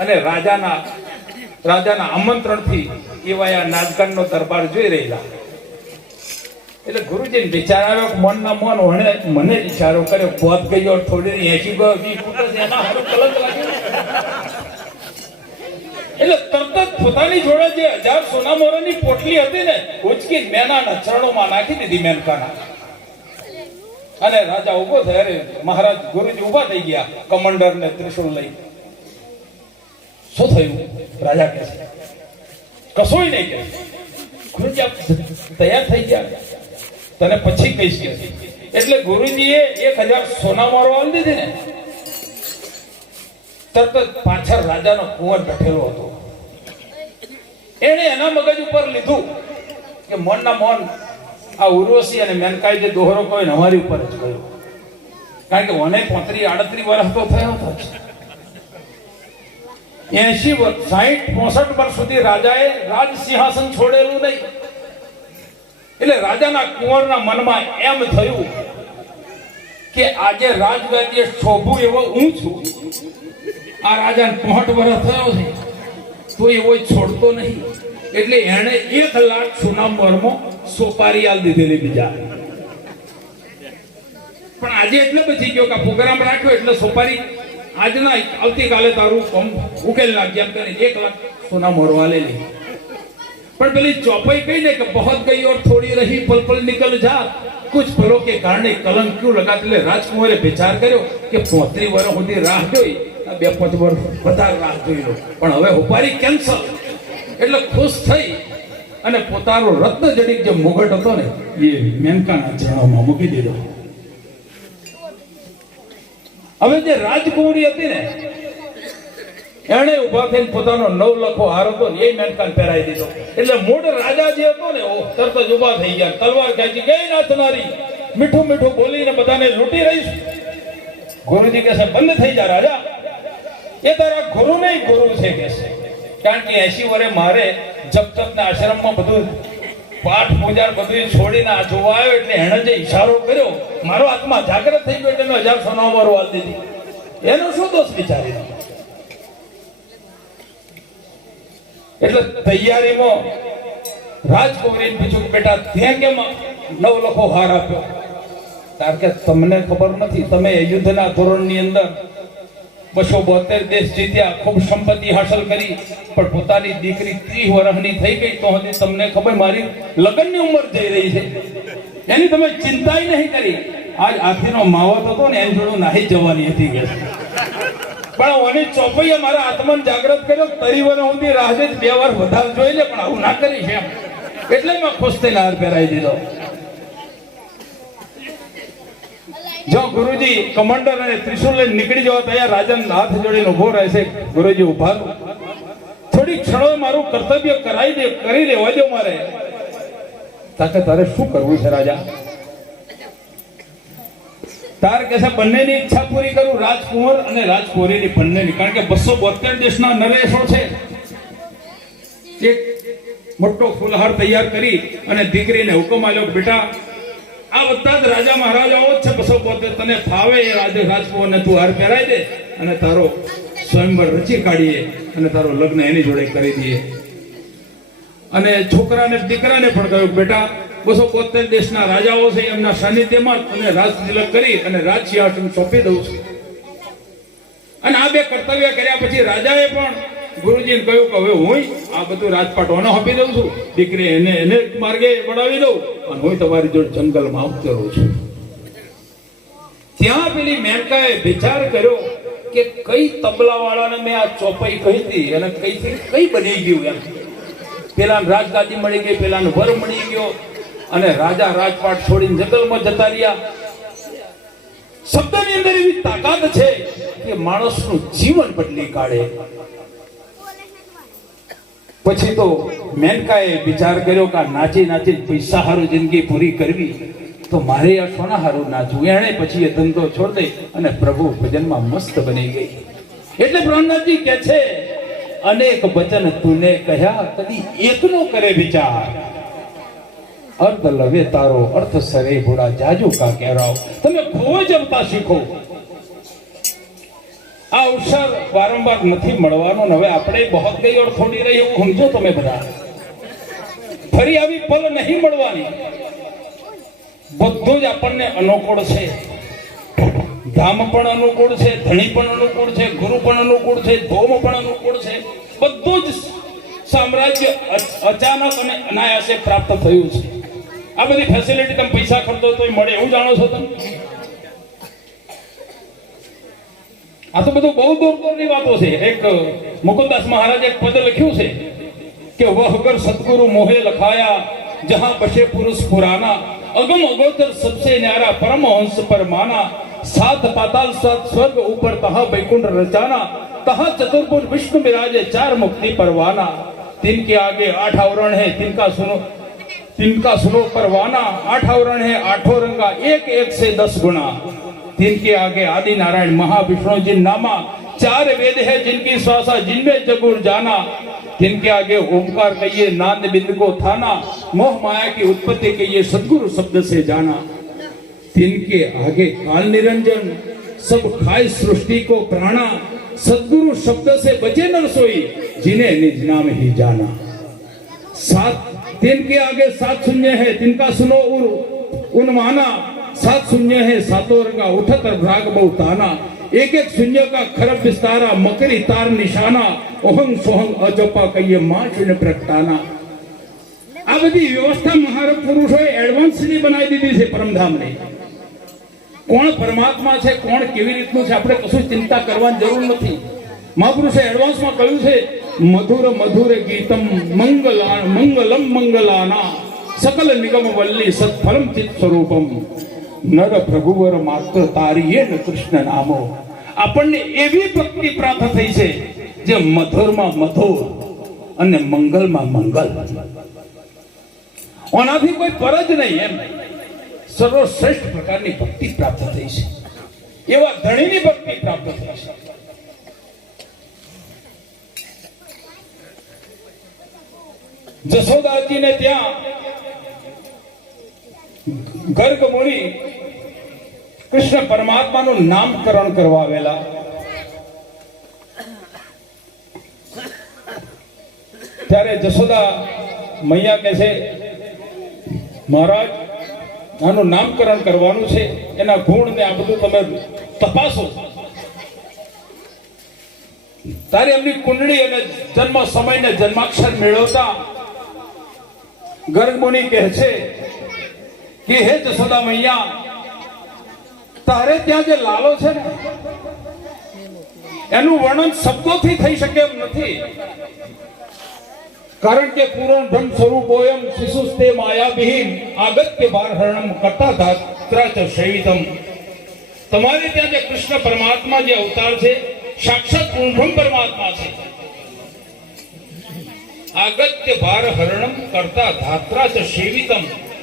અને રાજાના આમંત્રણથી એવા આ નાગગણનો દરબાર જોઈ રહેલા. એટલે ગુરુજીને વિચાર આવ્યો, મનના મન મને વિચારો કર્યો, બોધ ગયો થોડી 80 એના હારું કલંક લાગ્યો. એટલે તરત જ પોતાની જોડે જે 1000 સોના મોરાની પોટલી હતી ને ઉચકી મેનાના ચરણોમાં નાખી દીધી મેનકાના. અને રાજા ઉભો થયો. અરે મહારાજ ગુરુજી ઉભા થઈ ગયા કમાન્ડર ને ત્રિશુલ લઈ. શું થયું? રાજા કહે છે કશું નહીં કે ગુરુજી આપ તૈયાર થઈ ગયા, તને પછી કહીશ કે. એટલે ગુરુજીએ 1000 સોના મોરો આલી દીધી ને તરત જ પાછળ રાજાનો કુંવર બેઠેલો હતો. એને એના મગજ ઉપર લીધું કે મોનના મોન આ ઉર્વશી અને મેનકાએ જે દોહરો કોઈ અમારી ઉપર જ ગયો. કારણ કે મને 35-38 વર્ષ તો થયો હતો. 80 વર્ષ 60-65 વર્ષ સુધી રાજાએ રાજ સિંહાસન છોડેલું નહીં. એટલે રાજાના કુંવરના મનમાં એમ થયું કે આજે રાજગાદીએ શોભું એવો હું છું. આ રાજાને 65 વર્ષ થયો છે તો એવો છોડતો નહીં. એટલે એને 1 લાખ સોના મોરમાં સોપારી આલ દીધેલી બીજા. પણ આજે એટલે બચી ગયો કે પ્રોગ્રામ રાખ્યો એટલે સોપારી આજના આવતીકાલે તારું કામ ઉકેલ નાખી એમ કરીને 1 લાખ સોના મોરવા લેલી. પણ પેલી ચોપાઈ કહી ને કે બહોત ગઈ ઓર થોડી રહી પલ પલ નિકલ જા કુછ પલો કે કારણે કલંક ક્યું લગા. એટલે રાજકુમારે વિચાર કર્યો કે 35 વર્ષ સુધી રાહ જોઈ, 2-5 વર્ષ વધારે રાહ જોઈ લો, પણ હવે હોપારી કેન્સલ. એટલે ખુશ થઈ અને પોતાનો રત્ન જડિત જે મુગટ હતો ને એ મેનકાના ચરણોમાં મૂકી દીધો. હવે જે રાજકુમારી હતી ને એને ઉભા થઈને પોતાનો 9 લખો હાર હતો ને એ મેનકાને પહેરાવી દીધો. એટલે મૂળ રાજા જે હતો ને તરત જ ઉભા થઈ ગયા, તલવાર ખેંચી ગઈ નાથનારી મીઠું મીઠું બોલીને બધાને લૂંટી રહીશ. ગુરુજી કહે છે બંધ થઈ જા રાજા, એ તારા ગુરુ નહીં ગુરુ છે કે છે. કારણ કે 80 વર્ષે મારે જપ તપના આશ્રમમાં બધું પાઠ પૂજા બધું છોડીને આ જોવા આવ્યો. એટલે એણે જે ઈશારો કર્યો મારો આત્મા જાગૃત થઈ ગયો એટલે 1000 સોના મોરો આલી દીધી. એનો શું દોષ વિચારી? એટલે તૈયારીમાં રાજકુમારીને પૂછ્યું બેટા ત્યાં કેમ 9 લખો હાર આપ્યો? કારણ કે તમને ખબર નથી, તમે યુદ્ધના ધોરણની અંદર 272 દેશ જીત્યા, ખૂબ સંપત્તિ હાંસલ કરી, પણ પોતાની દીકરી 30 વર્ષની થઈ ગઈ તો હજી તમને ખબર મારી લગ્નની ઉંમર જઈ રહી છે એની તમે ચિંતાય નહીં કરી. આજ હાથીનો માવત હતો ને એની જોડે નાહી જવાની હતી કે પણ ઓની ચોપાઈએ મારા આત્માને જાગૃત કર્યો. 30 વર્ષ સુધી રાહ જોઈ 2 વર્ષ વધારે જોઈ લે પણ આવું ના કરીશ એમ. એટલે મેં ખુશ થઈને હાર પહેરાવી દીધો. જો ગુરુજી કમાન્ડર અને ત્રિશુલ લઈને નીકળી જવા તૈયાર, રાજાને હાથ જોડીને ઉભો રહેશે. ગુરુજી ઉભા થોડી ક્ષણો મારું કર્તવ્ય કરી દેવા દો મારે. તાકે તારે શું કરવું છે રાજા? તાર કે છે બંનેની ઈચ્છા પૂરી કરું, રાજકુંવર અને રાજકુંવરીની બંનેની. કારણ કે 272 દેશના નરેશો છે. એક મોટો ફૂલહાર તૈયાર કરી અને દીકરીને હુકમ આલ્યો બેટા આ બધા જ રાજા મહારાજાઓ જ છે 272, તને ફાવે એ રાજકુંવરને તું હાર પહેરાઈ દે અને તારો સ્વયંવર રચી કાઢીએ અને તારો લગ્ન એની જોડે કરી દઈએ. અને છોકરાને દીકરાને પણ કહ્યું બેટા 272 દેશના રાજાઓ છે એમના સાનિધ્યમાં અને રાજ તિલક કરી અને રાજ સિંહાસન સોંપી દઉં છું. અને આ 2 કર્તવ્ય કર્યા પછી રાજાએ પણ ગુરુજીને કહ્યું કે હવે હું આ બધું રાજપાટ ઓને આપી દઉં છું, દીકરી એને માર્ગે વળાવી દઉં અને હું તમારી જોડે જંગલમાં આવતો રહું છું. ત્યાં પેલી મેનકાએ વિચાર કર્યો કે કઈ તબલાવાળાને મેં આ ચોપાઈ કહી હતી અને કઈ બની ગયું એમ. પેલાને રાજગાદી મળી ગઈ, પેલાને વર મળી ગયો અને રાજા રાજપાટ છોડીને જંગલમાં જતા રહ્યા. શબ્દની અંદર એવી તાકાત છે કે માણસનું જીવન બદલી કાઢે. પછી તો મેનકાએ વિચાર કર્યો કે નાચી નાચી પૈસા હારું જિંદગી પૂરી કરવી તો મારે આ સોના હારું નાચવું. એણે પછી એ ધંધો છોડી દઈ અને પ્રભુ ભજનમાં મસ્ત બની ગઈ. એટલે પ્રહલાદજી કહે છે અનેક વચન તુને કહ્યા કદી એકનો કરે વિચાર, અર્થ લવે તારો અર્થ સરે ભોળા જાજુ કા કહેરાવ. તમે ખોવ જમતા શીખો. આ અવસર વારંવાર નથી મળવાનો. હવે આપણે બહોત ગઈ ઓર થોડી રહી એવું સમજો તમે બધા. ફરી આવી પલ નહીં મળવાની. બધું જ આપણને અનુકૂળ છે. ધામ પણ અનુકૂળ છે, ધણી પણ અનુકૂળ છે, ગુરુ પણ અનુકૂળ છે, ધોમ પણ અનુકૂળ છે. બધું જ સામ્રાજ્ય અચાનક અને અનાયાસે પ્રાપ્ત થયું છે. આ બધી ફેસિલિટી તમે પૈસા ખર્ચો તો મળે એવું જાણો છો તમે? આ તો બધું બહુ દૂર દૂરની વાતો છે. એક મુકુદાસ મહારાજે એક પદ લખ્યું છે કે વહગર સદગુરુ મોહે લખાયા જહાં બસે પુરુષ પુરાના અગમ અગોચર સબસે ન્યારા પરમહંસ પર માના सात पाताल सात स्वर्ग ऊपर तहाँ वैकुंठ रचाना तहाँ चतुर्भुज विष्णु विराजे चार मुक्ति परवाना तिनके आगे आठ आवरण है तिनका सुनो परवाना आठ आवरण है आठों रंगा एक एक से 10 गुना तिनके आगे आदि नारायण महाविष्णु जिन नामा चार वेद है जिनकी श्वासा जिनमें जगुर जाना तिनके आगे ओंकार कहिए नाद बिंद को थाना मोह माया की उत्पत्ति कहिए सदगुरु शब्द से जाना तिनके आगे काल निरंजन सब खाए सृष्टि को प्राणा सदगुरु शब्द से बचे न सोई जिन्हें निज नाम ही जाना सात तिनके आगे 7 शून्य है तिनका सुनो उन्माना 7 शून्य है सातों रंगा उठत भ्राग बहुताना एक एक शून्य का खरब विस्तारा मकरी तार निशाना ओहंग सोहंग अजपा कहिए मां शून्य प्रगटाना આ બધી વ્યવસ્થા મહારાજ પુરુષોએ એડવાન્સલી બનાવી દીધી છે પરમધામને. કોણ પરમાત્મા છે કોણ કેવી રીતનું છે આપણે કશું ચિંતા કરવાની જરૂર નથી. મહાપુરુષે એડવાન્સમાં કહ્યું છે મધુર મધુર ગીતમ મંગલમ મંગલાના સકલ નિગમ વલ્લી સત્ફલમ ચિત સ્વરૂપમ નર પ્રભુવર માત્ર તારીએ ન કૃષ્ણ નામો. આપણને એવી ભક્તિ પ્રાપ્ત થઈ છે જે મધુરમાં મધુર અને મંગલમાં મંગલ. ઓનાથી કોઈ પર જ નહીં એમ સર્વશ્રેષ્ઠ પ્રકારની ભક્તિ પ્રાપ્ત થઈ છે. એવા ધણીની ભક્તિ પ્રાપ્ત થઈ છે. જશોદાજીને ત્યાં ગર્ગ મુનિ કૃષ્ણ પરમાત્માનું નામકરણ કરવા આવેલા. ત્યારે જશોદા મૈયા કહે છે મહારાજ આનું નામકરણ કરવાનું છે એના ગુણ ને આ બધું તમે તપાસો. તારે એમની કુંડળી અને જન્મ સમય ને જન્માક્ષર મેળવતા ગર્ગ મુનિ કહે છે કે હે જશોદા મૈયા તારે ત્યાં જે લાલો છે ને એનું વર્ણન શબ્દોથી થઈ શકે એમ નથી. કારણ કે પૂર્ણ બ્રહ્મ સ્વરૂપોયમ શિશુસ્તે માયાવિહીન આગત્ય બાર હરણમ કરતા ધાત્રાચ શૈવિતમ. તમારે ત્યાં જે કૃષ્ણ પરમાત્મા જે અવતાર છે સાક્ષાત પૂર્ણ બ્રહ્મ પરમાત્મા છે. આગત્ય ભાર હરણમ કરતા ધાત્રાચ શૈવિતમ.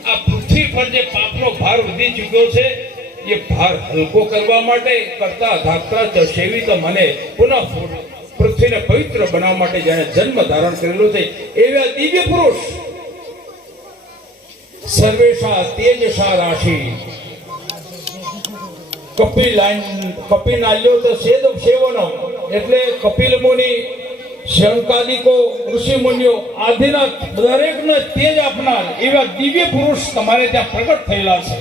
આ પૃથ્વી પર જે પાપનો ભાર વધી ચૂક્યો છે એ ભાર હલકો કરવા માટે કરતા ધાત્રાચ શૈવિતમ અને પુનઃ પૃથ્વીને પવિત્ર બનાવવા માટે જેને જન્મ ધારણ કરેલો છે એવા દિવ્ય પુરુષ સર્વેશા તેજસા રાશિ કપિલાલ્યો તો સેવનો એટલે કપિલ મુનિ શંકાદિકો ઋષિ મુનિઓ આદિના દરેકને તેજ આપનાર એવા દિવ્ય પુરુષ તમારે ત્યાં પ્રગટ થયેલા છે.